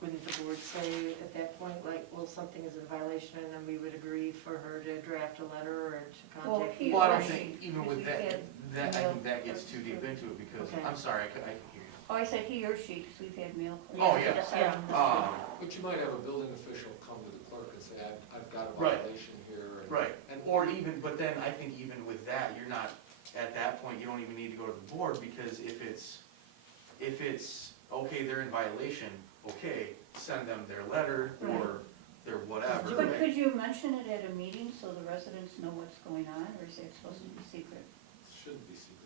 Wouldn't the board say at that point, like, well, something is in violation, and then we would agree for her to draft a letter or to Well, contact? he- you? well, I don't or think, even because with we that, had I mail think that gets clerks too deep too. into it, because, Okay. I'm sorry, I can hear you. Oh, I said he or she, because we've had mail clerks. Oh, yeah. Yeah. But you might have a building official come to the clerk and say, I've got a Right. violation here. and- Right, and, or even, but then I think even with that, you're not, at that point, you don't even need to go to the board, because if it's, okay, they're in violation, okay, send them their letter, or their whatever. But could you mention it at a meeting so the residents know what's going on, or is it supposed to be secret? Shouldn't be secret.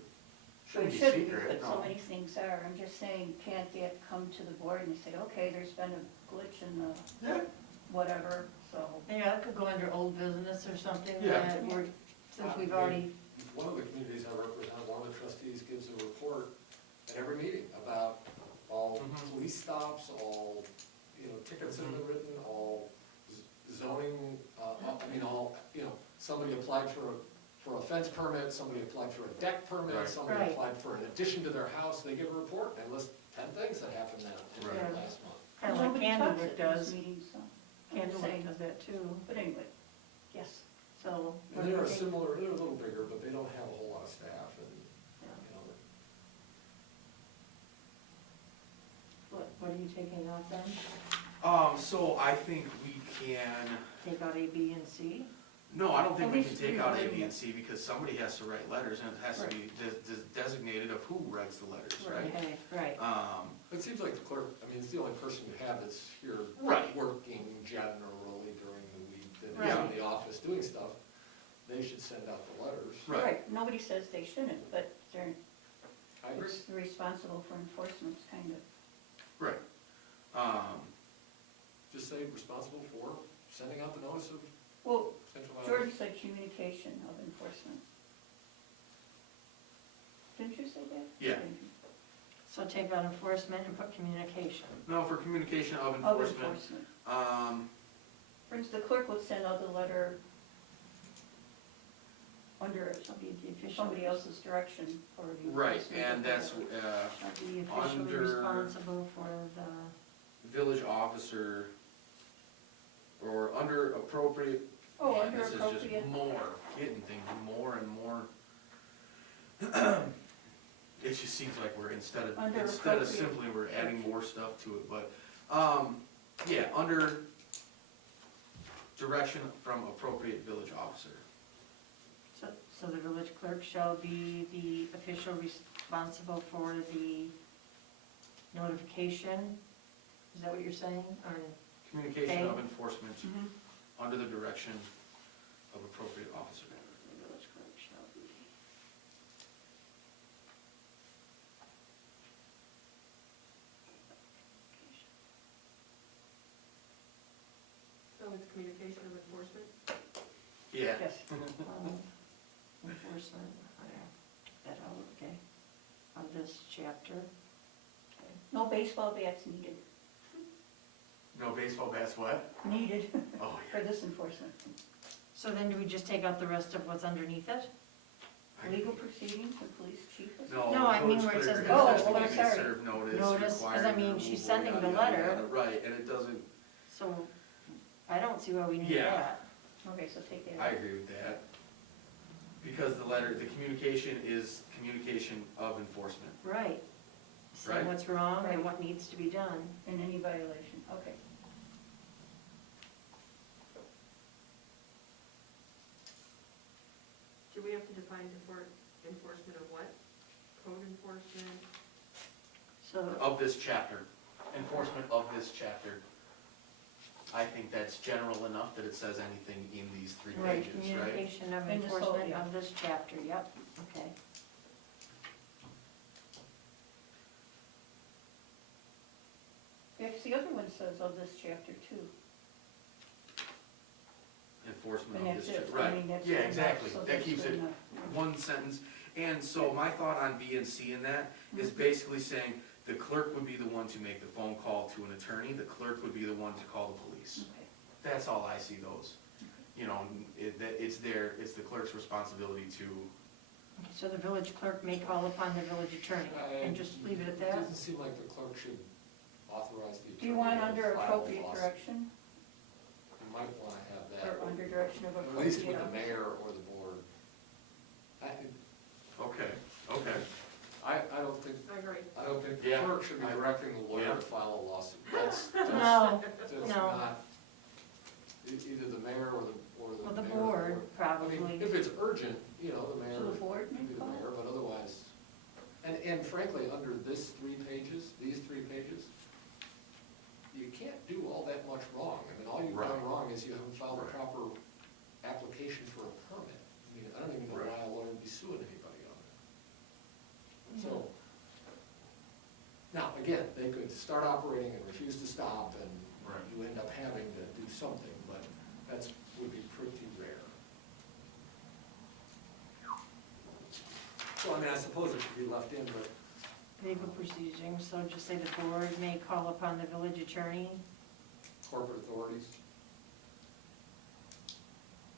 Shouldn't be It should be, secret, but so no. many things are. I'm just saying, can't that come to the board and say, okay, there's been a glitch in the Yeah. whatever, so. Yeah, it could go under old business or something, Yeah. that we're, since we've already, One of the communities I represent, one of the trustees gives a report at every meeting about all Mhm. police stops, all, tickets that have been written, all zoning, all, somebody applied for a fence permit, somebody applied for a deck permit, Right. somebody Right. applied for an addition to their house, they give a report and list 10 things that happened in Right. the last month. kind of like Nobody talks Candlewood at does. these meetings, so. I'm just Candlewood saying. does that too, But anyway, yes. so. And they're similar, they're a little bigger, but they don't have a whole lot of staff and, What are you taking out then? So I think we can, Take out A, B, and C? no, I don't think we At can least take out A, three. B, and C, because somebody has to write letters, and it has to be designated of who writes the letters, right? Okay, right. It seems like the clerk, it's the only person you have that's here Right. working generally during the week, that is Right. in the office doing stuff. They should send out the letters. Right. Nobody says they shouldn't, but they're, I agree. it's responsible for enforcement, kind of. Right. Just say responsible for sending out the notice of Well, central Jordan violation. said communication of enforcement. Didn't you say that? Yeah. So take out enforcement and put communication. No, for communication of Of enforcement, enforcement. For instance, the clerk would send out the letter under Shall be the official. somebody else's direction for the right, enforcement. and of that's, the- Shall be officially under- responsible for the, village officer, or under appropriate. Oh, Man, under this is appropriate. just more, getting things more and more. It just seems like we're, instead of Under simply, appropriate. we're adding more stuff to it, but, yeah, under Direction from appropriate village officer. So the village clerk shall be the official responsible for the notification? Is that what you're saying? Or, Communication Okay. of enforcement Mhm. under the direction of appropriate officer. the village clerk shall be. So it's communication of enforcement? Yeah. Yes. Enforcement, that out, okay, of this chapter. Okay. No baseball bats needed, No baseball bats, what? needed Oh, for this enforcement. So then do we just take out the rest of what's underneath it? yeah. Legal proceedings, the police chief is. No, No, I mean village where it clerk says is oh, just oh, going to sorry. serve notice, Notice, 'cause I requiring mean, removal, she's sending yada, the yada, letter. yada. Right, and it doesn't, So, I don't see why we need Yeah. that. Okay, so take that I out. agree with that. Because the letter, the communication is communication of enforcement. Right. Right. Say what's wrong Right. and what needs to be done. In any violation, okay. Do we have to define enforcement of what? Code enforcement? So, Of this chapter, enforcement of this chapter. I think that's general enough that it says anything in these 3 right, pages, right? communication of In this whole- enforcement yeah. of this chapter, yep, okay. Yeah, 'cause the other one says of this chapter too. Enforcement And of that's this it, chapter, I right. mean, that's Yeah, good enough, exactly, so that that's keeps good it enough. one sentence. And so my thought on B and C in that is Mhm. basically saying the clerk would be the one to make the phone call to an attorney, the clerk would be the one to call the police. Okay. That's all I see those. You know, it's the clerk's responsibility to, So the village clerk may call upon the village attorney, and just leave it at It that? doesn't seem like the clerk should authorize the attorney. Do you want to under file a appropriate lawsuit. direction, You might wanna have that, or under direction of at appropriate? least with the mayor or the board. okay. I don't think, I agree. the Yeah. clerk should be directing the lawyer Yeah. to file a lawsuit. That's No, that's no. not, either the mayor or the well, the mayor or board, I mean, probably. if it's urgent, you know, the mayor, So the board could may be the call? mayor, but otherwise, and frankly, under these 3 pages, you can't do all that much wrong. I mean, all you've done Right. wrong is you haven't filed a Right. proper application for a permit. I mean, I don't even know Right. why a lawyer would be suing anybody on it. So, now, again, they could start operating and refuse to stop, and Right. you end up having to do something, but that's, would be pretty rare. So, I mean, I suppose it should be left in, but Legal proceedings, so just say the board may call upon the village attorney corporate authorities,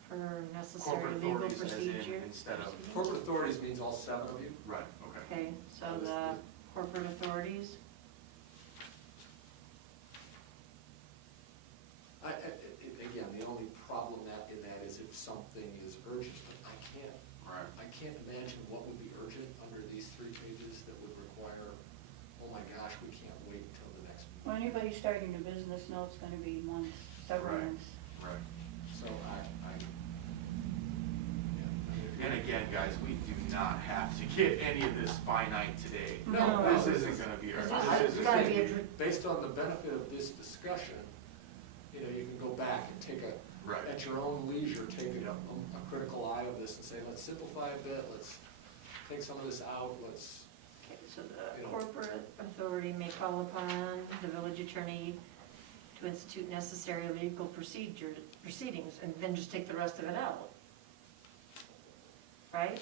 for necessary Corporate legal authorities as in, procedure. instead of, corporate authorities means all 7 of you. right, okay. Okay, so the corporate authorities, Again, the only problem in that is if something is urgent. Right. I can't imagine what would be urgent under these 3 pages that would require, oh my gosh, we can't wait until the next meeting. Well, anybody starting a business knows it's gonna be months, several Right. months. Right. So yeah, And again, guys, we do not have to get any of this finite today. No. This isn't gonna be our, This this is is, gotta be a based on the benefit of this discussion, you know, you can go back and take right, at your own leisure, take a critical eye of this and say, let's simplify a bit, let's take some of this out, let's, okay, so the You know. corporate authority may call upon the village attorney to institute necessary legal proceedings, and then just take the rest of it out. Right?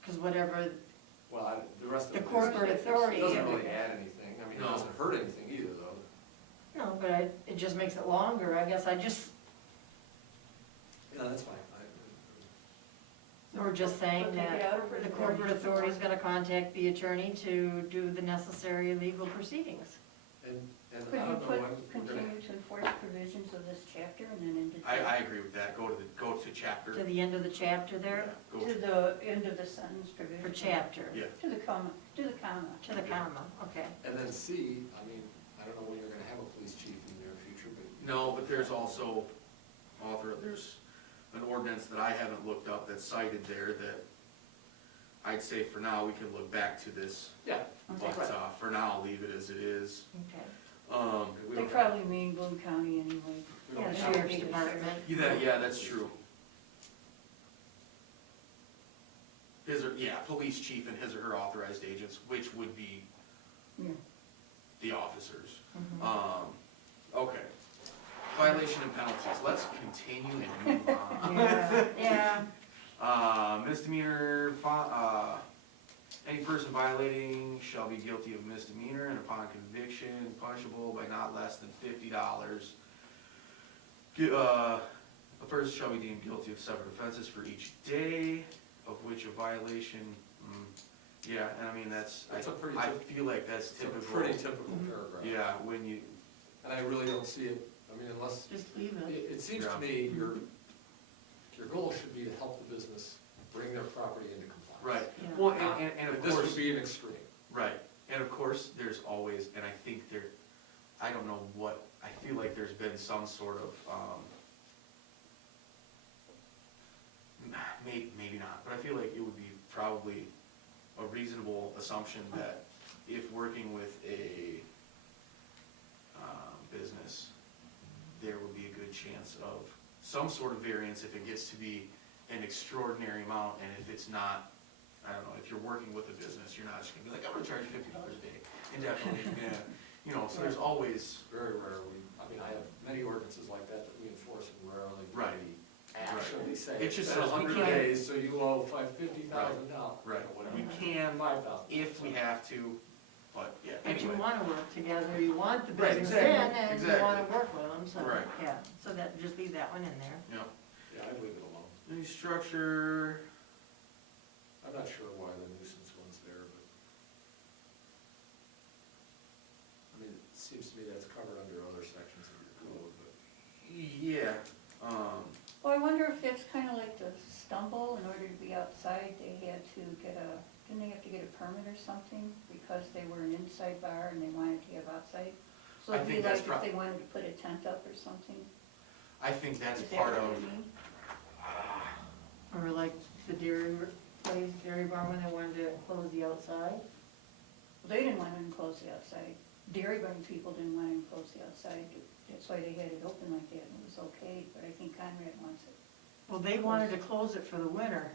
Because whatever, well, the rest of The it is- corporate authority- It doesn't really add anything, I mean, it No. doesn't hurt anything either, though. no, but it just makes it longer, I guess I just, Yeah, that's fine. we're just saying So take it that out. the corporate authority is gonna contact the attorney to do the necessary legal proceedings. And Could I you don't know put, when we're gonna, continue to enforce provisions of this chapter and then into? I agree with that, go to chapter. To the end of the chapter there, Yeah, To the end of the sentence provision. for chapter, Yeah, To the comma, to the comma. to the comma, okay. and then C, I mean, I don't know when you're gonna have a police chief in the near future, No, but there's also there's an ordinance that I haven't looked up that's cited there that I'd say for now, we can look back to this, Yeah. but, Okay. for now, leave it as it is. Okay. We They don't probably mean Boone County anyway. we don't Yeah, the have- sheriff's department. Yeah, that's true. Police chief and his or her authorized agents, which would be Yeah. the officers. Mhm. Okay. Violation and penalties, let's continue and move on. Yeah, Misdemeanor, any person violating shall be guilty of misdemeanor and upon conviction punishable by not less than $50. A person shall be deemed guilty of separate offenses for each day of which a violation, yeah, and I mean, that's, That's a pretty I typ- feel like that's It's a typical. pretty typical Mhm. paragraph. Yeah, when you, And I really don't see it, I mean, unless, just leave it. it seems Yeah. to me, your goal should be to help the business bring their property into compliance. right, Yeah. well, and of This course. would be an extreme. Right, and of course, there's always, and I think I don't know what, I feel like there's been some sort of, maybe not, but I feel like it would be probably a reasonable assumption that if working with a, business, there would be a good chance of some sort of variance if it gets to be an extraordinary amount, and if it's not, I don't know, if you're working with a business, you're not just gonna be like, I'm gonna charge you $50 a day, indefinitely, yeah. You know, so there's always, Very rarely, I mean, I have many ordinances like that we enforce and rarely do Right. we actually say. It just "It's been says we 100 can't." days, so you owe $50,000. right, Whatever. we can $5,000. if we have to, but yeah, But you anyway. wanna work together, you want the Right, business in, exactly, and you exactly. wanna work with them, so, Right. yeah, so that, just leave that one in there. Yeah, Yeah, I'd leave it alone. any structure, I'm not sure why the nuisance one's there, but. I mean, it seems to me that's covered under other sections of your code, but. yeah, Well, I wonder if it's kind of like the stumble, in order to be outside, they had to didn't they have to get a permit or something? Because they were an inside bar and they wanted to have outside? So I it'd be think that's like if they wanted to put a tent up or something? I think that's Is that part what of, you mean? Or like the dairy place, dairy barn, when they wanted to close the outside. Well, they didn't want to enclose the outside. Dairy barn people didn't want to enclose the outside. That's why they had it open like that, and it was okay, but I think Conrad wants it. Well, they wanted to close it for the winter.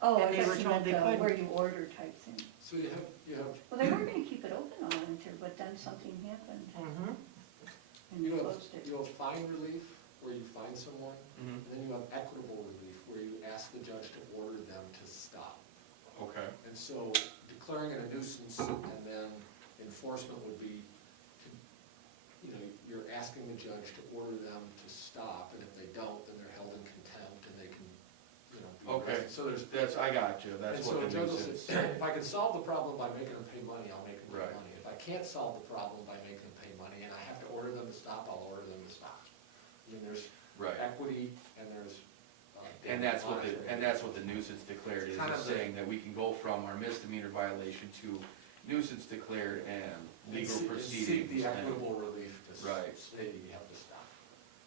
Oh, And I they were thought you told meant they couldn't. where you order type thing. So you have, Well, they were gonna keep it open all winter, but then something happened Mm-hmm. and you they have, closed it. you have fine relief, where you fine someone, mhm, and then you have equitable relief, where you ask the judge to order them to stop. okay, And so declaring it a nuisance and then enforcement would be, you know, you're asking the judge to order them to stop, and if they don't, then they're held in contempt and they can, you know, be okay, arrested. So there's, that's, I got you, and that's so what a the judge will nuisance. say, if I can solve the problem by making them pay money, I'll make them pay Right. money. If I can't solve the problem by making them pay money and I have to order them to stop, I'll order them to stop. I mean, there's Right, equity and there's. and that's what monitoring. the nuisance declared is, Kind is of the- saying that we can go from our misdemeanor violation to nuisance declared and legal And proceedings. seek the and- equitable relief to Right. say you have to stop.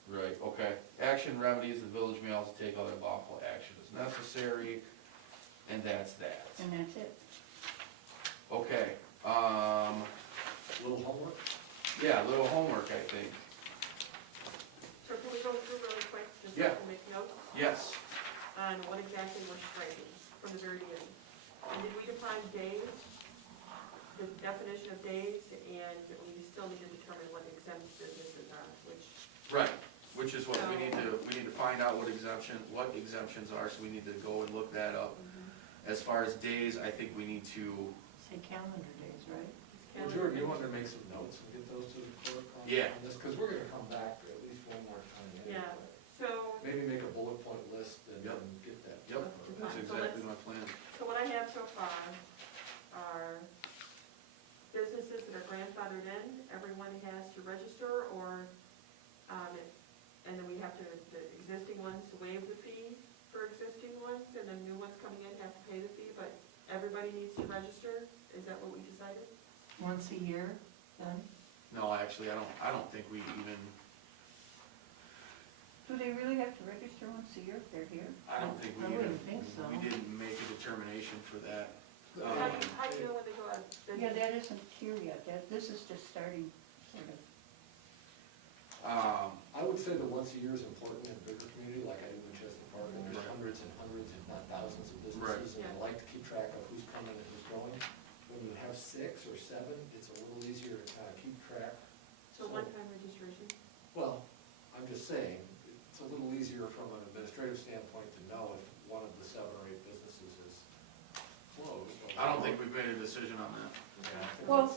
Right, okay. Action remedies, the village may also take other lawful action as necessary, and that's that. And that's it. Okay, Little homework? yeah, a little homework, I think. So can we go through really quick, just so Yeah. I can make notes Yes, on what exactly we're striking from the very beginning? And did we define days, the definition of days, and we still need to determine what exempt businesses are, which, right, which is what we need to find out what exemptions are, so we need to go and look that up. As far as days, I think we need to, Say calendar days, right? Well, Jordan, you want to make some notes and get those to the clerk on Yeah. on this? Because we're going to come back at least one more time anyway. Yeah. so, Maybe make a bullet point list and Yep. then get that. yep, that's So exactly let's- my plan. so what I have so far are businesses that are grandfathered in, everyone has to register, or, and then we have to, the existing ones waive the fee for existing ones, and then new ones coming in have to pay the fee, but everybody needs to register? Is that what we decided? Once a year, then? No, actually, I don't think we even, Do they really have to register once a year if they're here? I don't think I we wouldn't even, think so. we didn't make a determination for that. How do you know when they go out of business? Yeah, that isn't here yet, this is just starting, sort of. I would say that once a year is important in a bigger community, like I do in Chester Park, and there's Right. hundreds and hundreds, if not thousands of Right. businesses, and Yeah. I like to keep track of who's coming and who's going. When you have 6 or 7, it's a little easier to kind of keep track. So one-time registration? Well, I'm just saying, it's a little easier from an administrative standpoint to know if one of the 7 or 8 businesses is closed. or- I don't think we've made a decision on that. Well,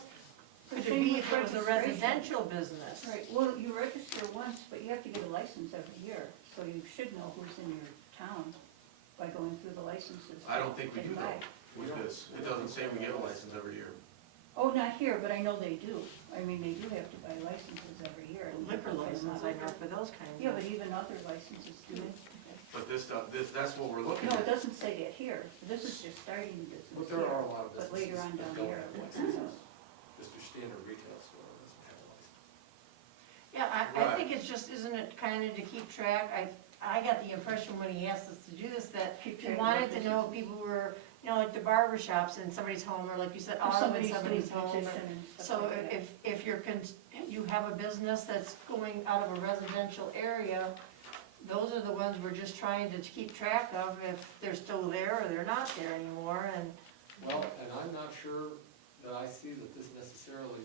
the Could it same be with if it was a registration. residential business? Right, well, you register once, but you have to get a license every year, so you should know who's in your town by going through the licenses. I don't think we that do you though, buy. with this. It doesn't say we get a license every year. Oh, not here, but I know they do. I mean, they do have to buy licenses every year. and Liquor different license, I know for those kinds of. Yeah, but even other licenses do. But that's what we're looking No, it at. doesn't say that here. This is just starting the business But there are a here. lot of But businesses later on that down don't here, have it licenses. licenses. Just your standard retail store doesn't have a license. Yeah, I Right. think it's just, isn't it kind of to keep track? I got the impression when he asked us to do this, that Keep he track of wanted to know if businesses. people were, you know, like the barber shops in somebody's home, or like you said, Or auto in somebody's somebody's doing home. petition and stuff So like that. if you have a business that's going out of a residential area, those are the ones we're just trying to keep track of, if they're still there or they're not there anymore, and, Well, and I'm not sure that I see that this necessarily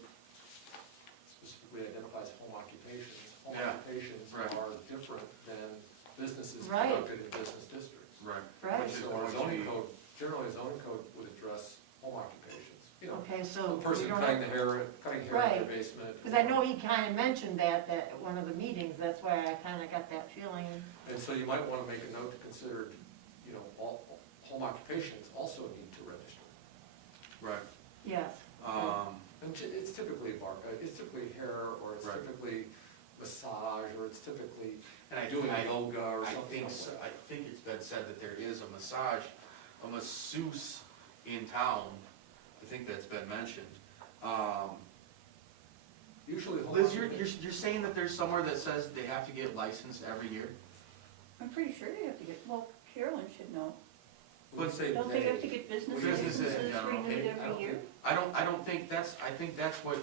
specifically identifies home occupations. Home Yeah, occupations right. are different than businesses Right. conducted in business districts. Right. right? Which is So our going to zoning be- code, generally a zoning code would address home occupations. You know, Okay, a so we person don't cutting have, cutting hair in Right. their basement. because I know he kind of mentioned that at one of the meetings, that's why I kind of got that feeling. And so you might want to make a note to consider, you know, all home occupations also need to register. Right. Yes. And it's typically it's typically hair, or it's Right. typically massage, or it's typically And I doing I- yoga or I something think, like so- that. I think it's been said that there is a masseuse in town. I think that's been mentioned. Usually home Liz, you're occupation. saying that there's somewhere that says they have to get licensed every year? I'm pretty sure they have to get, well, Carolyn should know. When you say Don't they have to they, get business Businesses in licenses general, renewed okay. every year? I don't think that's, I think that's what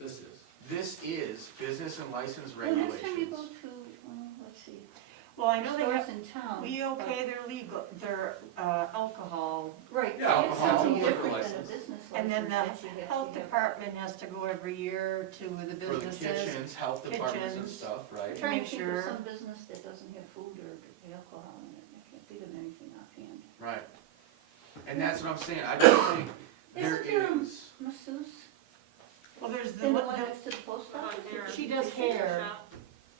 this is. this is, business and license Well, next time you go regulations. to, let's see, Well, I know they stores have, in town. we okay their legal, their alcohol, Right, Yeah, it's alcohol, something liquor different than a license. business license. and then that you have the to health have. department has to go every year to the For the businesses. kitchens, health departments and kitchens. stuff, right? I'm trying make to think sure- of some business that doesn't have food or alcohol in it, I can't think of anything offhand. Right. And that's what I'm saying, I don't think there Isn't there a is, masseuse Well, there's the, in the one next to the post What about office? hair? She does hair.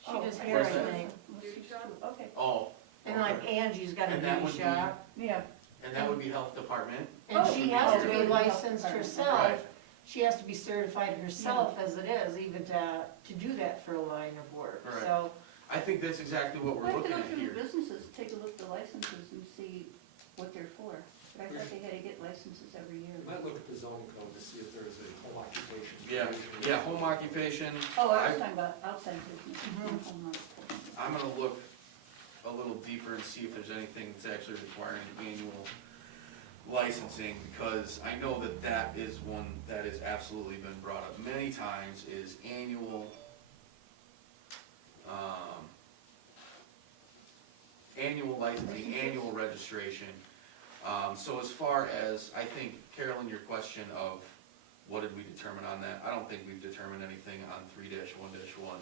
she Oh, does I hair, I guess that's think. a Beauty masseuse shop? too. Okay, oh, And like Angie's got a And that beauty would be- shop, yeah. and that would be health department, and Oh, she oh, has to be really? licensed Right. herself. right? She has to be certified herself as it is, even to do that for a line of work, Right. so. I think that's exactly what We'll we're have to looking go at through here. the businesses, take a look at the licenses and see what they're for. But I thought they had to get licenses every year. You might look at the zoning code to see if there is a home occupation. Yeah, provision. yeah, home occupation, Oh, I I- was talking about outside business. Mhm. home occupation. I'm gonna look a little deeper and see if there's anything that's actually requiring annual licensing, because I know that that is one that has absolutely been brought up many times, is annual licensing, annual registration. So as far as, I think, Carolyn, your question of what did we determine on that, I don't think we've determined anything on 3-1-1.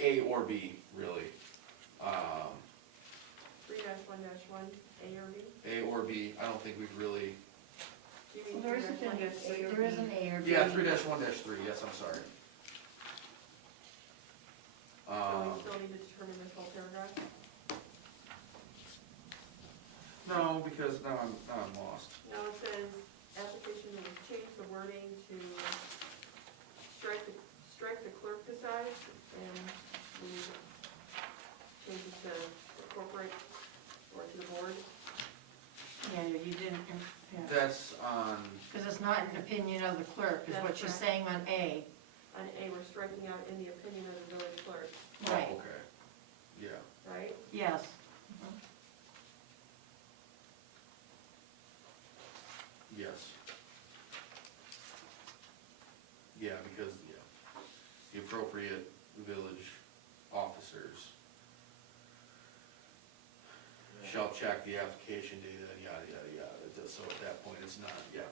A or B, really. 3-1-1, A or B? A or B, I don't think we've really, Do you mean Well, there isn't any 3-1-3 or There is B? an A or B. yeah, 3-1-3, yes, I'm sorry. So we still need to determine this whole paragraph? No, because now I'm lost. No, it says, application will change the wording to strike the clerk decides, and we change it to corporate or to the board. Yeah, you didn't, yeah. That's on, Because it's not an opinion of the clerk, is what That's she's correct. saying on A. on A, we're striking out in the opinion of the village clerk, Right, Oh, okay, yeah. right? yes. Yes. Yeah, because, yeah, the appropriate village officers shall check the application data, yada, yada, yada, so at that point, it's not, yeah.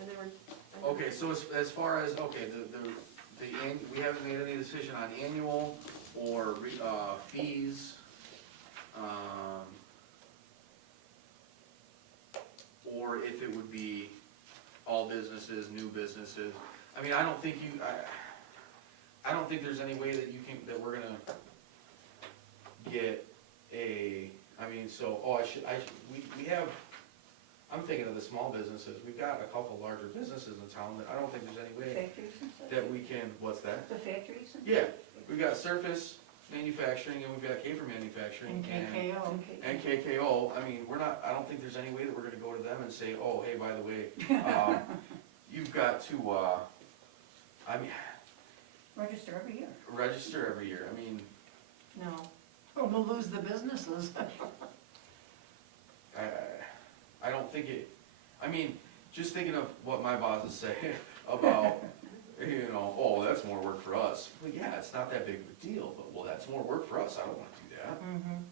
And there were. Okay, so as far as, okay, we haven't made any decision on annual or, fees, or if it would be all businesses, new businesses. I mean, I don't think I don't think there's any way that that we're gonna get I mean, so, we have, I'm thinking of the small businesses, we've got a couple larger businesses in town that I don't think there's any way Factories and stuff? that we can, what's that? The factories and? Yeah, we've got Surface Manufacturing and we've got Kafer Manufacturing And KKO. Okay. and KKO. I mean, I don't think there's any way that we're gonna go to them and say, oh, hey, by the way, you've got to, I mean, Register every year. register every year. I mean, No, or we'll lose the businesses. I don't think it, I mean, just thinking of what my bosses say about, you know, oh, that's more work for us. Well, yeah, it's not that big of a deal, but, well, that's more work for us, I don't wanna do that. Mm-hmm.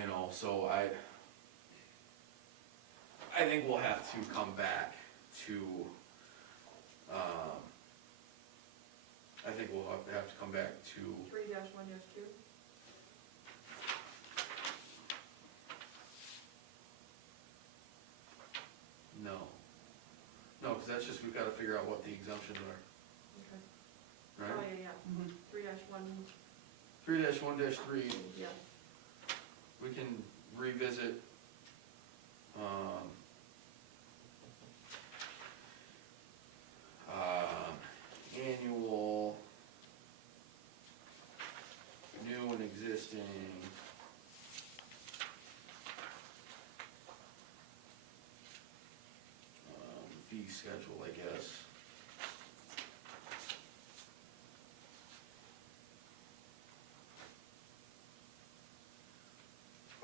You know, so I think we'll have to come back to, I think we'll have to come back to, 3-1-2. no, cause that's just, we've gotta figure out what the exemptions are, Okay. Oh, right? yeah, yeah. 3-1, 3-1-3, yeah. we can revisit, annual, new and existing, fee schedule, I guess.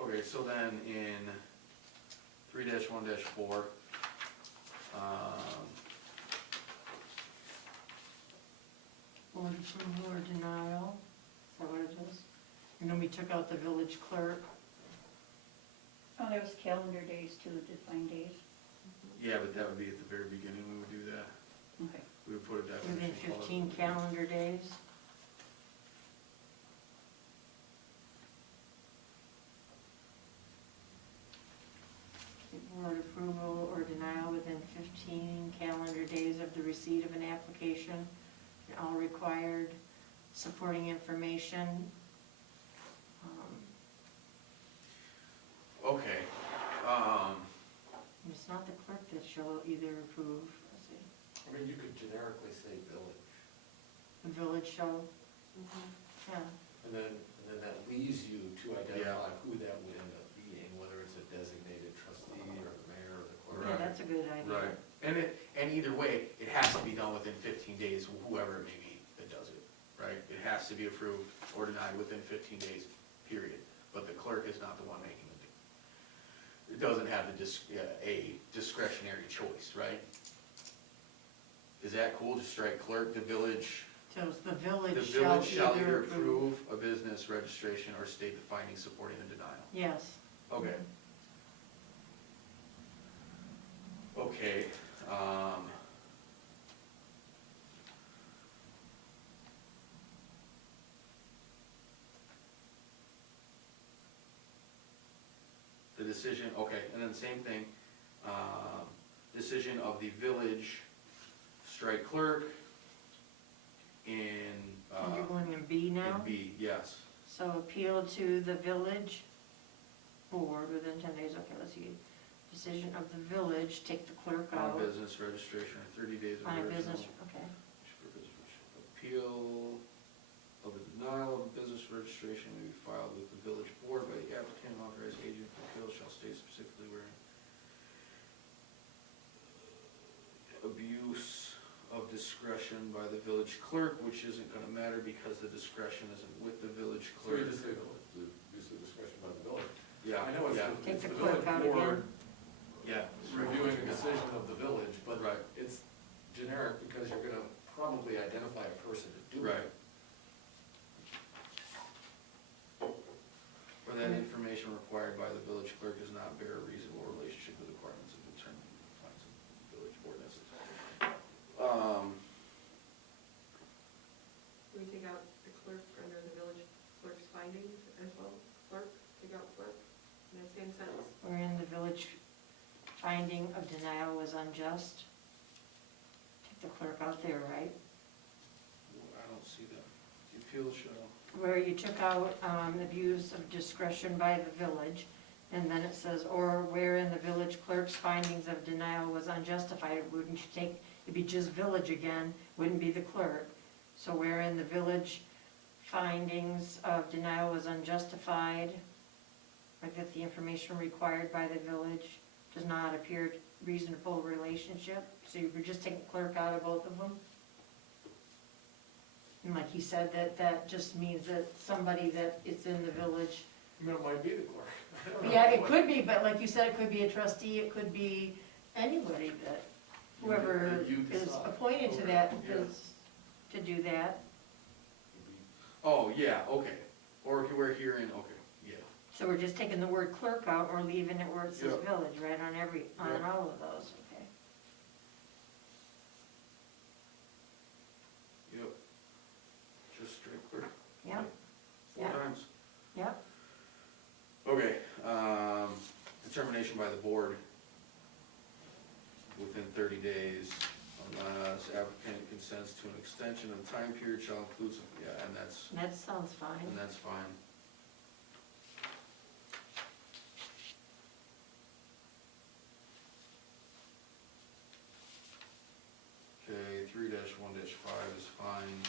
Okay, so then in 3-1-4, Board approval or denial, is that what it is? And then we took out the village clerk. Oh, there was calendar days too, defined days. yeah, but that would be at the very beginning, we would do that. Okay. We would put a definition. Within 15 calendar days. Board approval or denial within 15 calendar days of the receipt of an application, and all required supporting information. Okay, It's not the clerk that shall either approve, let's see, I mean, you could generically say village, the village shall, yeah. and then that leaves you to identify who that would end up being, whether it's a designated trustee or the mayor or the clerk. Yeah, that's a good idea. right, and either way, it has to be done within 15 days, whoever it may be that does it, right? It has to be approved or denied within 15 days, period, but the clerk is not the one making it. It doesn't have a discretionary choice, right? Is that cool, just strike clerk, the village So it's the village shall either approve a business registration or state the findings supporting the denial. Yes. Okay. Okay, the decision, okay, and then same thing, decision of the village, strike clerk, in, And you're going in B now? in B, yes. So appeal to the village board within 10 days, okay, let's see. Decision of the village, take the clerk On out. business registration, or 30 days of On a original. business, okay. Appeal of the denial of business registration may be filed with the village board by the applicant, authorized agent for appeal shall state specifically where abuse of discretion by the village clerk, which isn't gonna matter because the discretion isn't with the village So you clerk. just say the use of discretion by the village. Yeah, I know yeah, Take it's the the clerk village out board yeah. reviewing a decision of the village, but Right. it's generic because you're gonna probably identify a person to do it. Right. Where that information required by the village clerk does not bear a reasonable relationship with the requirements of determining the compliance of village ordinances. We take out the clerk under the village clerk's findings as well, clerk, take out clerk, in that same sentence. Wherein the village finding of denial was unjust. Take the clerk out there, right? I don't see that. The appeal shall. Where you took out abuse of discretion by the village, and then it says, or wherein the village clerk's findings of denial was unjustified, wouldn't you take, it'd be just village again, wouldn't be the clerk. So wherein the village findings of denial was unjustified, like that the information required by the village does not appear reasonable relationship, so you were just taking clerk out of both of them? And like he said, that just means that somebody that is in the village. I mean, it might be the clerk. I don't know. Yeah, it could be, but like you said, it could be a trustee, it could be anybody that, whoever You is decide. appointed to that, Yeah. is to do that. Oh, yeah, okay. Or if you were hearing, okay, yeah. So we're just taking the word clerk out, or leaving it where it says Yep. village, right, on Yep. all of those, okay? Yep. Just straight clerk. Yeah, Four Yeah. times. yeah, Okay, determination by the board within 30 days, unless applicant consents to an extension of the time period shall include some, yeah, and that sounds fine. that's fine. Okay, 3-1-5 is fine.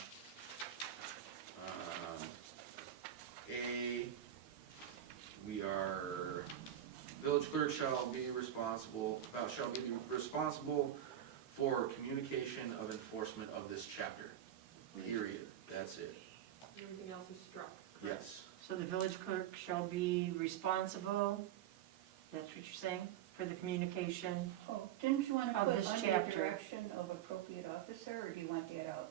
A, we are, village clerk shall be responsible for communication of enforcement of this chapter. Period, that's it, Everything else is struck. correct? yes. So the village clerk shall be responsible, that's what you're saying, for the communication? Oh, didn't you want to Of put this under chapter. the direction of appropriate officer, or do you want that out?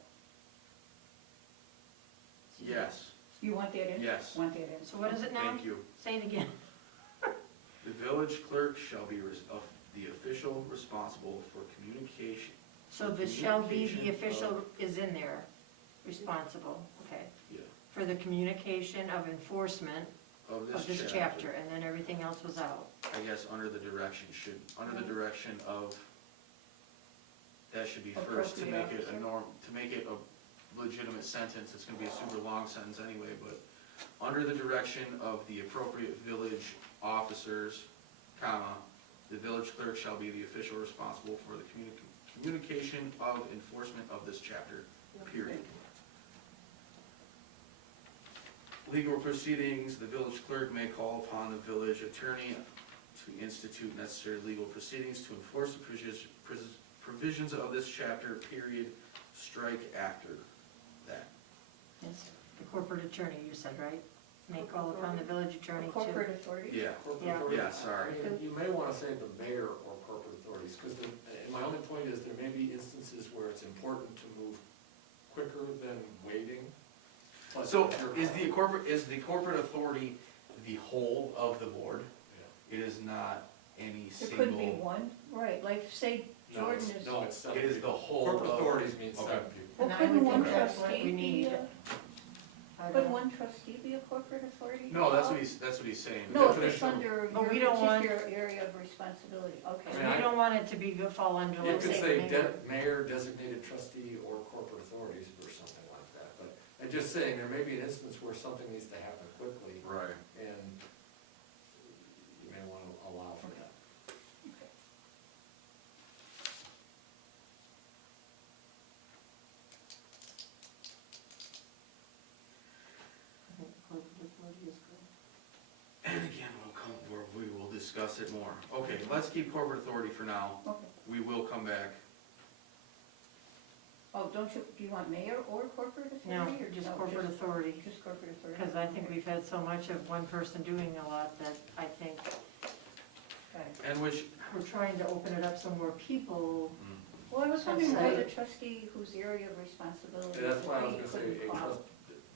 Yes, You want that in? yes, Want that in? So what is it now? thank you. Say it again. The village clerk shall be the official responsible for communication. So the shall be, the Communication official is in there, responsible, okay. Yeah, For the communication of enforcement of of this chapter, and then everything else was out. I guess under the direction of, that should be first to make Appropriate it a officer. norm, to make it a legitimate sentence, it's gonna be a super long sentence anyway, but under the direction of the appropriate village officers, comma, the village clerk shall be the official responsible for the communication of enforcement of this chapter, period. Legal proceedings, the village clerk may call upon the village attorney to institute necessary legal proceedings to enforce the provisions of this chapter, period, strike after that. Yes, the corporate attorney, you said, right? May call upon the village attorney to. Corporate authority? Yeah, Corporate Yeah. authority. Yeah, sorry. I mean, you may wanna say the mayor or corporate authorities, because my only point is there may be instances where it's important to move quicker than waiting. but So you're- is the corporate authority the whole of the board? Yeah. It is not any There could be single, one, right, like say No, Jordan it's- is. No, it's seven it is the people. whole Corporate of. authorities means Okay. seven people. Well, And I couldn't would one think that's what we trustee be, need. couldn't one trustee be a corporate authority? No, that's what he's saying. No, if it's definition of- under But your we don't want- particular area of responsibility, okay. I mean, We don't want it to be, fall under, You let's could say, say the mayor. mayor, designated trustee, or corporate authorities, or something like that, but I'm just saying, there may be an instance where something needs to happen quickly, Right. and you may want to allow for that. Okay. I think corporate authority is good. And again, we will discuss it more. Okay, let's keep corporate authority for now. Okay, We will come back. Oh, do you want mayor or corporate No, authority? or just no, corporate authority, Just corporate authority? because I think we've had so much of one person doing a lot that I think Okay. And which, we're trying to open it up so more people. Well, I was wondering That's who right. the trustee whose area of responsibility. That's why I was we gonna say couldn't a call.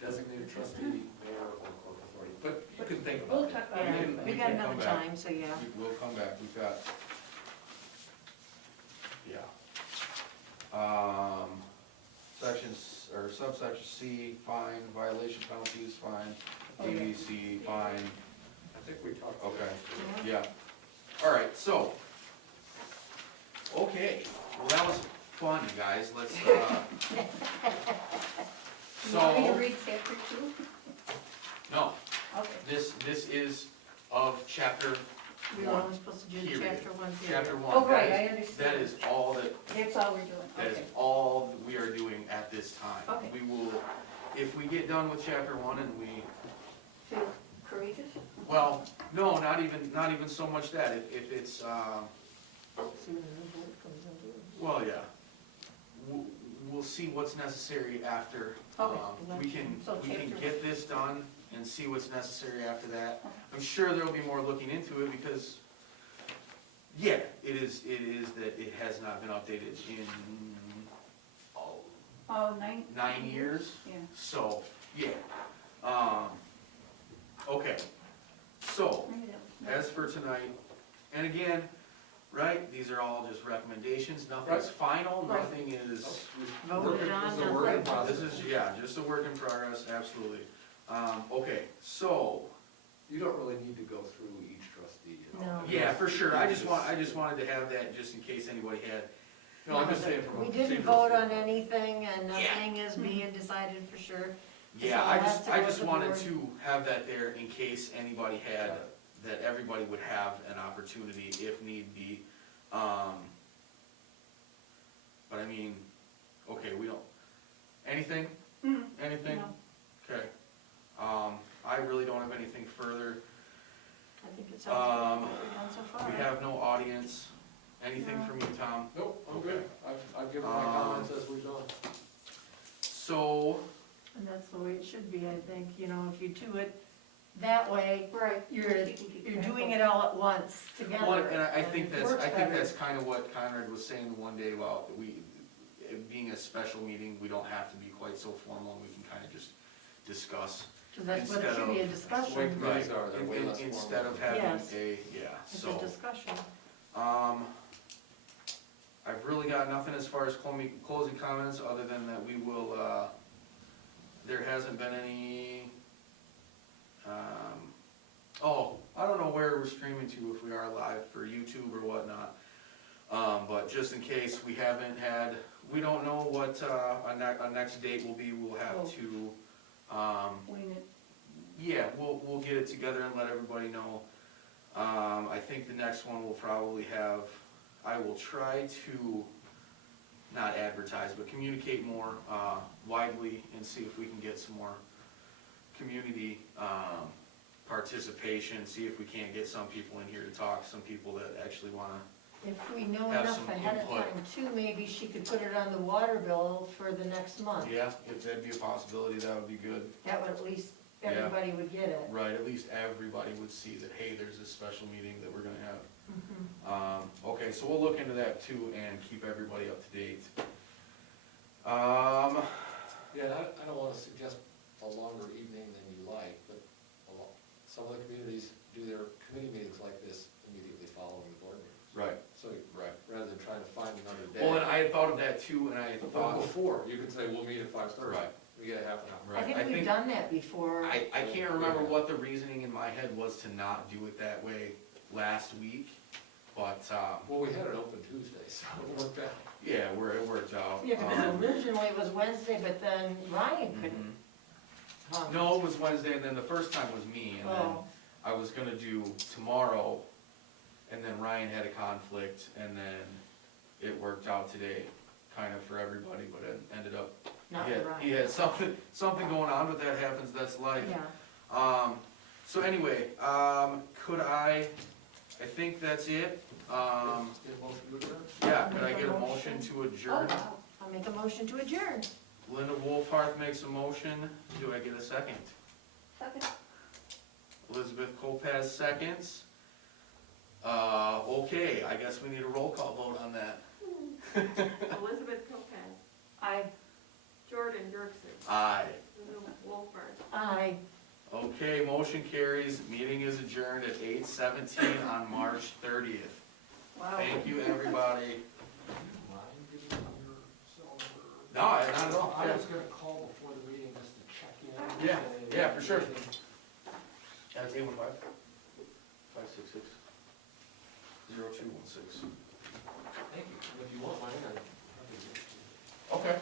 designated trustee, mayor, or corporate authority, but you can think We'll about it. talk about Yeah, it. we we got can come another back. time, so yeah. we'll come back, we've got, yeah. Sections, or subsection C, fine, violation penalties, fine, Oh, yeah. ABC, fine, I think we talked. about okay, that. yeah. All right, so, okay, well, that was fun, you guys, let's, You want me to so, read chapter 2? no, Okay. this is of chapter We were one. only supposed to do Period. chapter 1 period. Chapter one. Oh, right, That I is- understand. That is all that, That's all we're doing, that is okay. all that we are doing at this time. Okay. We will, if we get done with chapter one and we, Feel courageous? well, no, not even so much that, if it's, See when the new board comes in. well, yeah. We'll see what's necessary after, Okay. we can So chapter- get this done and see what's necessary after that. I'm sure there'll be more looking into it because, yeah, it is that it has not been updated in, oh, Oh, 9 years. Yeah. So, yeah, okay, so, Maybe that- as for tonight, and again, right, these are all just recommendations, nothing's final, Right. nothing is, Voted on, This is a work in nothing. process. this is, yeah, just a work in progress, absolutely. Okay, so, You don't really need to go through each trustee, you know? No. I mean, yeah, for sure, I just wanted to have that just in case anybody had, No, I'm just saying from a. We didn't procedural vote on standpoint. anything, and nothing is being decided for sure. yeah, all I has just, to I go just to the wanted board. to have that there in case anybody had, that everybody would have an opportunity if need be. But I mean, okay, we don't, anything, anything? No. Okay, I really don't have anything further. I think it sounds like what we've done so far. We have no audience, anything No. from you, Tom? Nope, I'm good. I've given my comments as we've done. So, And that's the way it should be, I think, you know, if you do it that way, Right. you're doing it all at once, together. well, and I think it that's, works I think better. that's kind of what Conrad was saying one day about it being a special meeting, we don't have to be quite so formal, and we can kind of just discuss. Because that's what it instead should be, a of- discussion. Right. Committees are, they're way In- less formal. Instead of having Yes. yeah, It's so. a discussion. I've really got nothing as far as closing comments, other than that we will, there hasn't been any, I don't know where we're streaming to, if we are live for YouTube or whatnot. But just in case we haven't had, we don't know what, a next date will be, we'll have Oh. to, Wing it. yeah, we'll get it together and let everybody know. I think the next one will probably have, I will try to not advertise, but communicate more widely and see if we can get some more community participation, see if we can't get some people in here to talk, some people that actually wanna, If we know Have enough some ahead of input. time too, maybe she could put it on the water bill for the next month. yeah, if that'd be a possibility, that would be good. That would at least, Yeah. everybody would get it. Right, at least everybody would see that, hey, there's this special meeting that we're gonna have. Okay, so we'll look into that too and keep everybody up to date. Yeah, and I don't wanna suggest a longer evening than you like, but some of the communities do their committee meetings like this immediately following the board meetings. Right, So right. rather than trying to find another day. Well, and I had thought of that too, and I But thought, before, you can say, we'll meet at 5:30. right, We get a half an hour. right. I think we've done that before. I can't remember what the reasoning in my head was to not do it that way last week, but, Well, we had an open Tuesday, so it worked out. yeah, where it worked out. Yeah, because originally it was Wednesday, but then Ryan couldn't mhm. come. No, it was Wednesday, and then the first time was me, and then Oh, I was gonna do tomorrow, and then Ryan had a conflict, and then it worked out today, kind of for everybody, but it ended up, not he Ryan. had something going on, but that happens, that's life. Yeah. So anyway, could I think that's it. Get a motion to adjourn? Yeah, could I get a motion to Oh, adjourn? wow. I'll I'll make a motion to adjourn. Linda Wolfhard makes a motion. Do I get a second? Second. Elizabeth Kopaz seconds. Okay, I guess we need a roll call vote on that. Elizabeth Topaz, Aye. Jordan Dirksen, Aye. Linda Wolford. Aye. Okay, motion carries. Meeting is adjourned at 8:17 on March 30th. Wow. Thank you, everybody. Mind giving me your cell number? No, not at all. I was gonna call before the meeting just to check in. Yeah, say, yeah, for sure. anything. That's 815-566-0216. Thank you. If you want mine, I'll give it to you. Okay,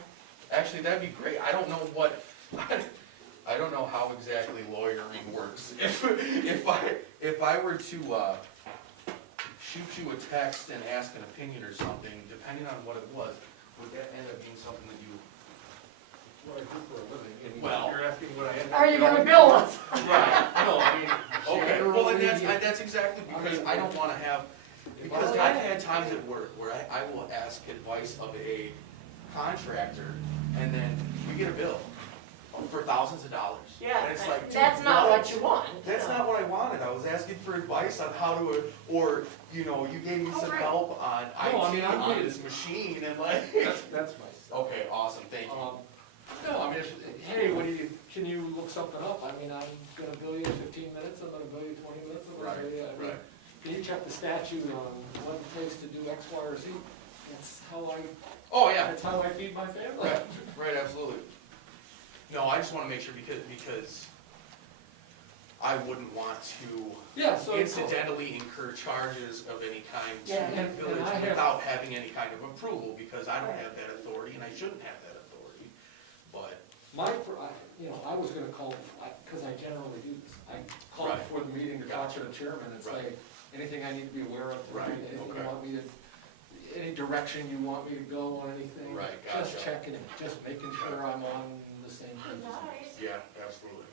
actually, that'd be great. I don't know what, I don't know how exactly lawyering works. If I were to, shoot you a text and ask an opinion or something, depending on what it was, would that end up being something that you? What I do for a living, and Well- you're asking what I had. Are you gonna bill us? Right. No, I mean. Okay, well, and generally, that's exactly because I don't wanna have, because I've had times at work where I will ask advice of a contractor, and then we get a bill for thousands of dollars. Yeah, And it's like, dude, that's not what you want. That's not what I wanted. I was asking for advice on how to, or, you know, you gave me some right. help on No, I IT mean, I'm on good. this machine and like. That's my. Okay, awesome, thank you. No, I mean, hey, what do you, can you look something up? I mean, I'm gonna bill you 15 minutes, I'm gonna bill you 20 minutes, I'm gonna bill you, I mean, Right. can you check the statute on what place to do X, Y, or Z? That's how Oh, yeah, that's how I feed my family. right, right, absolutely. No, I just wanna make sure because I wouldn't want to Yeah, so. incidentally incur charges of any kind Yeah. to the And village I have- without having any kind of approval, because I don't have that authority and I shouldn't have that authority. But, I was gonna call, because I generally do this, I call Right. before the meeting to talk to the chairman and say, Right. anything I need to be aware of Right, tonight, anything okay. you want me to, any direction you want me to go on anything. Right, Just gotcha. checking it, just making sure I'm on the same page. yeah, absolutely.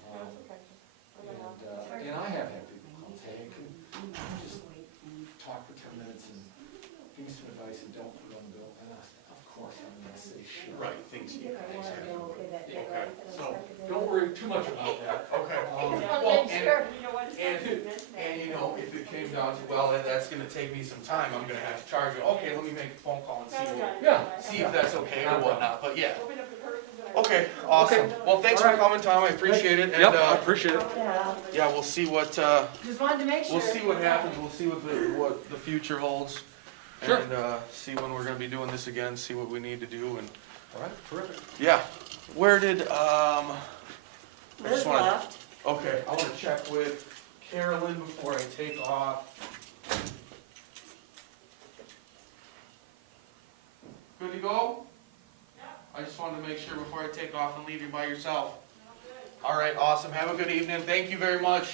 And I have had people call, hey, can you just talk for 10 minutes and give me some advice and don't put it on the bill? And I said, of course, I'm gonna say sure. Right, things, yeah, exactly. Okay. So, don't worry too much about that. Okay. Um, Well, Sure. You know what? It's And, not even meant that. and you know, if it came down to, well, that's gonna take me some time, I'm gonna have to charge you, okay, let me make a phone call and Yeah. see if that's okay or whatnot, but yeah. Open up the curtains and I- Okay, awesome. Well, thanks for coming, Tom, I appreciate it, and, appreciate it. Yeah, yeah, we'll see what, just wanted to make sure. we'll see what happens, we'll see what the future holds. Sure. And, see when we're gonna be doing this again, see what we need to do, and, All right, terrific. yeah. Where did, I Liz just wanna- left. Okay, I wanna check with Carolyn before I take off. Good to go? I just wanted to make sure before I take off and leave you by yourself. All right, awesome, have a good evening, thank you very much.